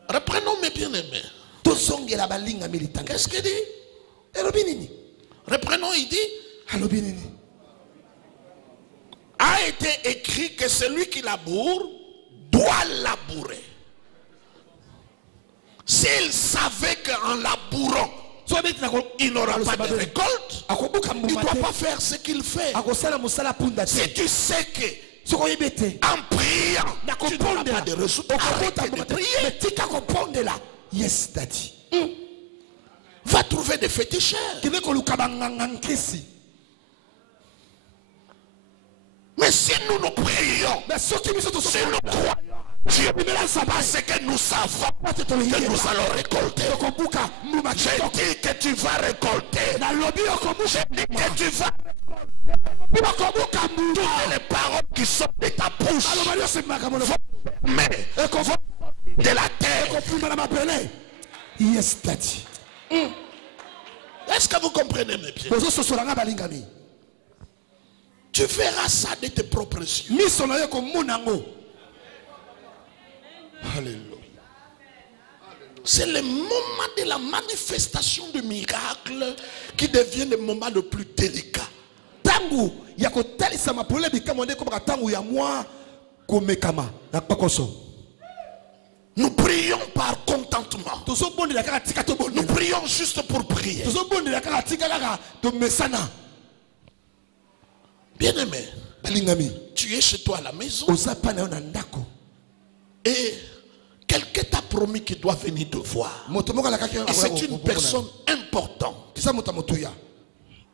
Reprenons mes bien-aimés. Qu'est-ce qu'il dit? Reprenons, il dit, a été écrit que celui qui laboure doit labourer. S'il savait qu'en labourant, il n'aura pas de récolte, il ne doit pas faire ce qu'il fait. Si tu sais que en priant, tu n'auras pas de résultat, arrête de prier. Yes, daddy. Va trouver des féticheurs. Mais si nous nous prions, si nous croyons, Dieu, parce que nous savons que nous allons récolter. Je dis que tu vas récolter. Je dis que tu vas récolter. Toutes les paroles qui sortent de ta bouche, mais de la terre. Yes, daddy. Est-ce que vous comprenez mes pieds? Tu verras ça de tes propres yeux. Alléluia. C'est le moment de la manifestation de miracles qui devient le moment le plus délicat. Nous prions par contentement. Nous prions juste pour prier. Bien-aimé, tu es chez toi à la maison et quelqu'un t'a promis qu'il doit venir te voir. Et c'est une personne importante.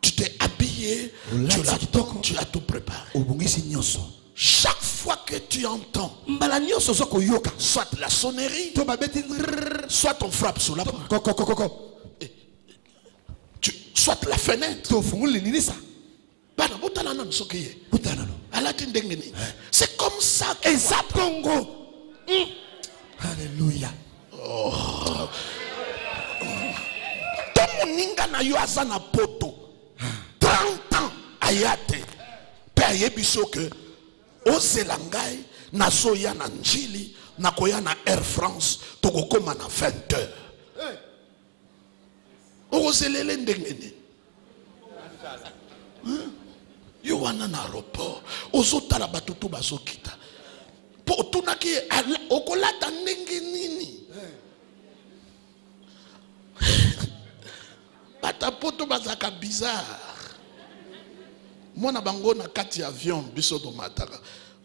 Tu t'es habillé, tu as tout préparé. Chaque fois que tu entends soit la sonnerie, soit on frappe sur la porte, soit la fenêtre, c'est comme ça que Alléluia. Tomoninga na yo azana poto 30 ans ayate pe ayebiso ke ozelangai na soya na njili na koya na Air France tokokoma na 20 heures. Ozelele ndengene yo wana na aéroport ozotala batutu bazokita po tunaki okolata ndenge nini bata poto bazaka bizarre. Mwana bango na kati avion biso to mataka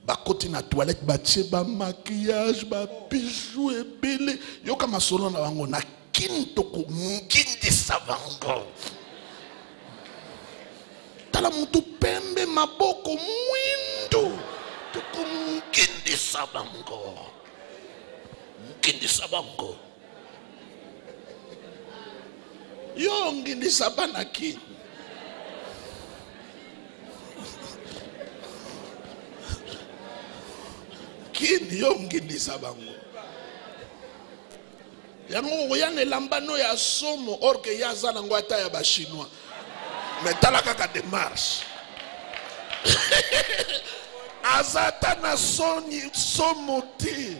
bakoti na toilette batie ba maquillage ba bijoux ebele yoka masolo na bango na kintoko ngindi savango tala mutu pembe maboko mwindo toko ngindi sabango yo ngindi sabana ki kini yo ngindi sabango yango yana lambano ya somo orke ya zana ngwata ya ba chinois mais tala kaka démarche azata na soni somo ti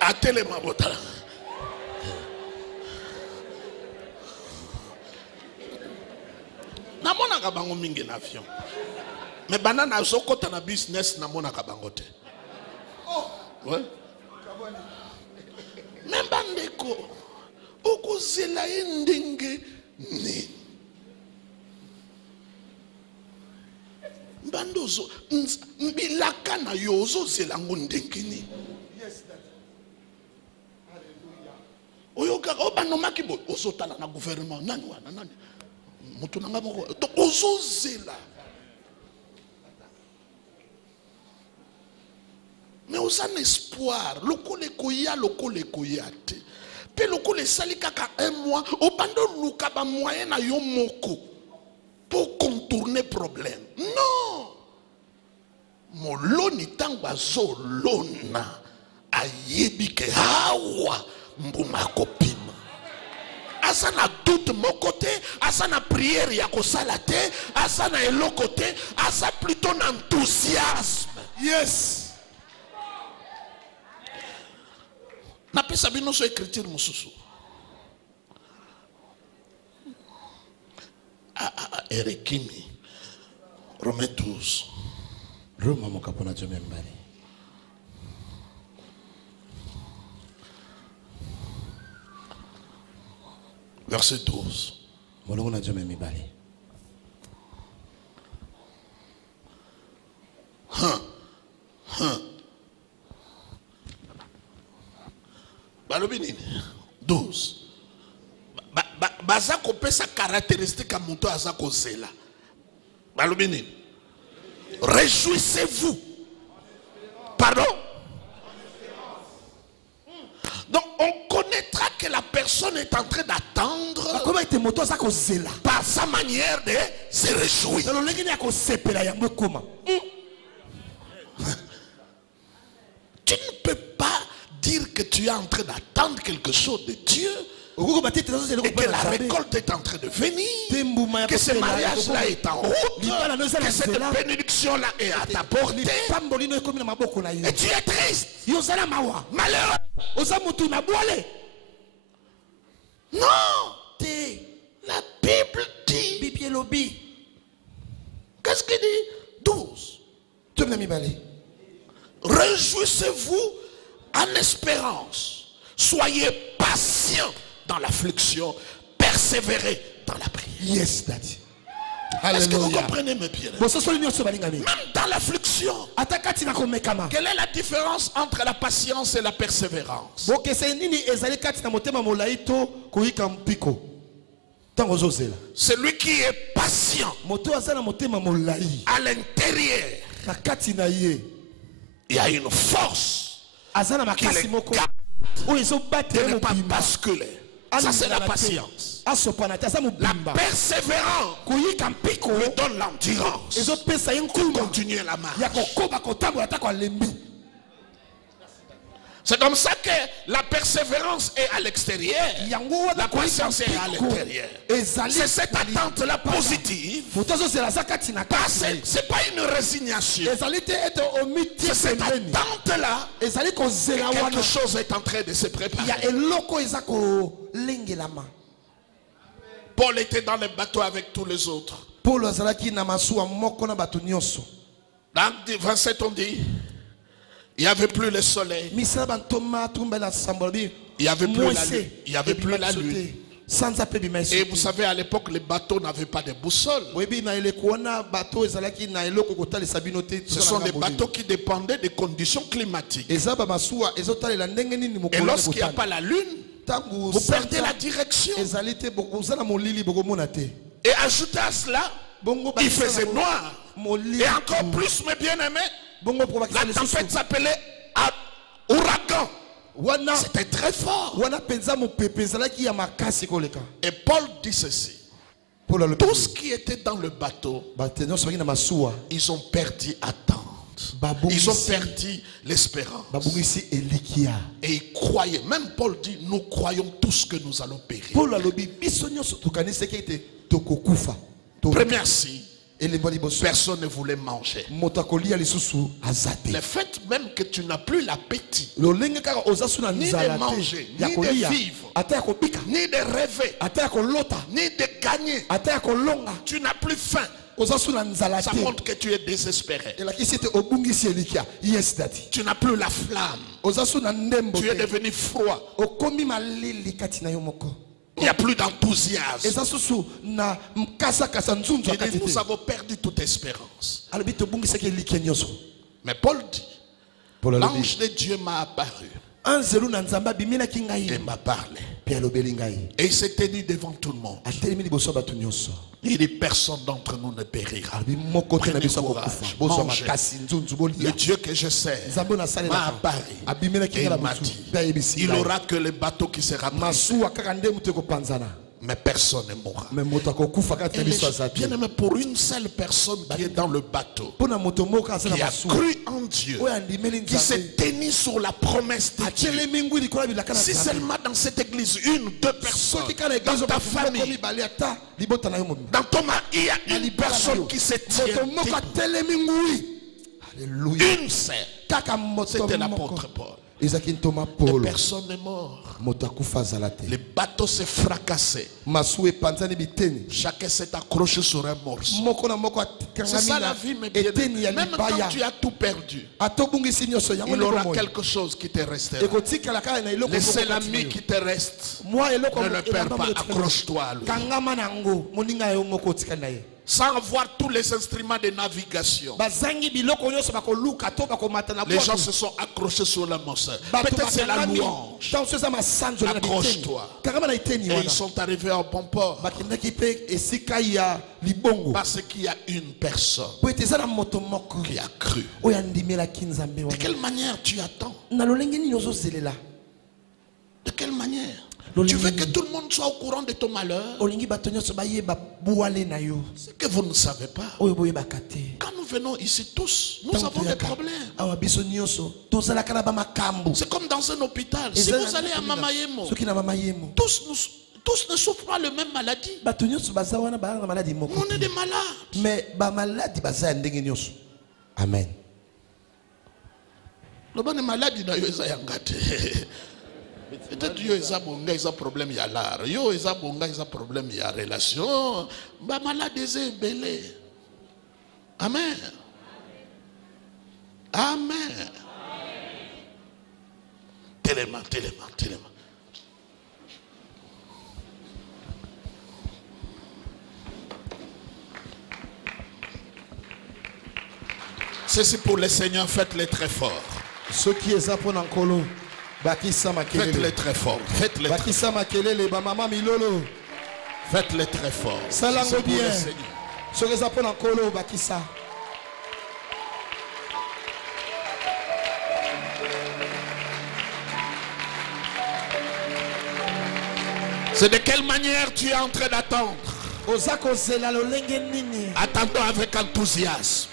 atele mabotala namona kabango mingi na avion mais banana azokota na business namona kabango te. Ouais. Mais bandeko okozela ndenge ni bandozo mbilaka na yo ozozela ngo ndenge ni oyoka obanomaki bo ozotala na gouvernement nani wana nani mutu nanga moko to ozozela mais on a un espoir lokole koya te Pe loko le sali kaka un mois, au bando luka ba moyen na yo moko pour contourner problème. Non. Moloni tangba zo lona ayebi ke hawa mbuma kopima. Asa na doute mon côté, asa na prière ya kosala te, asa na eloko te, asa plutôt na enthousiasme. Yes. Na pesa bino so écriture mususu. Erekimi. Romains 12. Roma mokapona jomembali. Verset 12. Molongo na jomembali. Balobini 12. Baza kopesa caractéristique à monto aza kozela. Balobini. Réjouissez-vous. Pardon? Donc on connaîtra que la personne est en train d'attendre Comment était moto aza kozela? par sa manière de se réjouir. Dans l'olenge ya kosepela yango koma. Tu ne peux pas dire que tu es en train d'attendre quelque chose de Dieu et que la récolte est en train de venir, que ce mariage-là est en route, que cette bénédiction-là est à ta portée, et tu es triste, malheureux. Non, la Bible dit, qu'est-ce qu'il dit? 12. Réjouissez-vous en espérance. Soyez patients dans l'affliction. Persévérez dans la prière. Yes, daddy. Est-ce que vous Hallelujah. comprenez mes bien-aimés? Même dans l'affliction, quelle est la différence entre la patience et la persévérance? Celui qui est patient à l'intérieur, il y a une force qui les garde de ne pas basculer. Ça, c'est la patience. La persévérance lui donne l'endurance pour continuer la marche. C'est comme ça que la persévérance est à l'extérieur, la patience est à l'intérieur. C'est cette attente-là positive. C'est pas une résignation. C'est cette attente-là que quelque chose est en train de se préparer. Paul était dans le bateau avec tous les autres. Dans le 27 on dit, il n'y avait plus le soleil. Il n'y avait plus la lune. Il n'y avait plus la lune. Et vous savez, à l'époque, les bateaux n'avaient pas de boussole. Ce sont des bateaux qui dépendaient des conditions climatiques. Et lorsqu'il n'y a pas la lune, vous perdez la direction. Et ajoutez à cela, il faisait noir. Et encore plus, mes bien-aimés, la tempête s'appelait ouragan. C'était très fort. Et Paul dit ceci. Tout ce qui était dans le bateau, ils ont perdu attente. Ils ont perdu l'espérance. Et ils croyaient. Même Paul dit, nous croyons tous que nous allons périr. Première signe, personne ne voulait manger. Le fait même que tu n'as plus l'appétit, ni de manger, ni de vivre, ni de rêver, ni de gagner, tu n'as plus faim. Ça montre que tu es désespéré. Tu n'as plus la flamme. Tu es devenu froid. Il n'y a plus d'enthousiasme. Nous avons perdu toute espérance. Mais Paul dit, l'ange de Dieu m'a apparu et m'a parlé. Et il s'est tenu devant tout le monde. Il dit personne d'entre nous ne périra. Prenez courage, mangez. Le Dieu que je sais m'a apparu et il m'a dit, il aura que le bateau qui sera brisé, mais personne ne mourra. Bien aimé, pour une seule personne qui est dans le bateau, qui a cru en Dieu, qui s'est tenu sur la promesse de Dieu, si seulement dans cette église, une, deux personnes, dans ta famille, dans ton mari, il y a une personne qui se tient, une seule, c'était l'apôtre Paul. Et personne n'est mort. Le bateau s'est fracassé. Chacun s'est accroché sur un morceau. C'est ça la vie, mes bien-aimés. Même quand tu as tout perdu, il y aura quelque chose qui te restera. Le seul ami qui te reste, ne le perds pas, accroche-toi à lui. Sans avoir tous les instruments de navigation, les gens se sont accrochés sur la morceau. Peut-être c'est la louange. Accroche-toi. Et ils sont arrivés au bon port. Parce qu'il y a une personne qui a cru. De quelle manière tu attends? De quelle manière? Tu veux que tout le monde soit au courant de ton malheur? Ce que vous ne savez pas, quand nous venons ici tous, nous avons des problèmes. C'est comme dans un hôpital. Si vous allez à Mamayemo, tous ne souffrent pas la même maladie. On est des malades. Amen. Le malade, peut-être que ils ont un problème, il y a l'art. Ils ont un problème, il y a la relation. Les malades sont belés. Amen. Amen. Tellement. Ceci pour les seigneurs, faites-les très fort. Ceux qui sont en colo. Faites-les très fort. Faites-les très fort. Faites-les très fort. C'est pour les seigneurs. C'est de quelle manière tu es en train d'attendre? Attendons avec enthousiasme.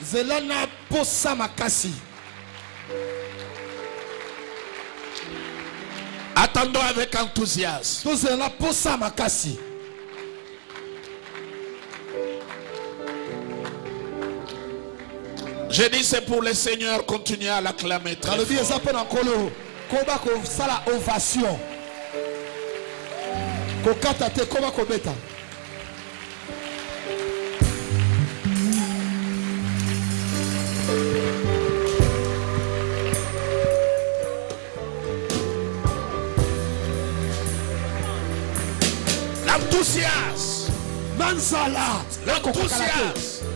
Attendons avec enthousiasme. Je dis c'est pour les seigneurs, continuez à l'acclamer très fort. L'enthousiasme. L'enthousiasme.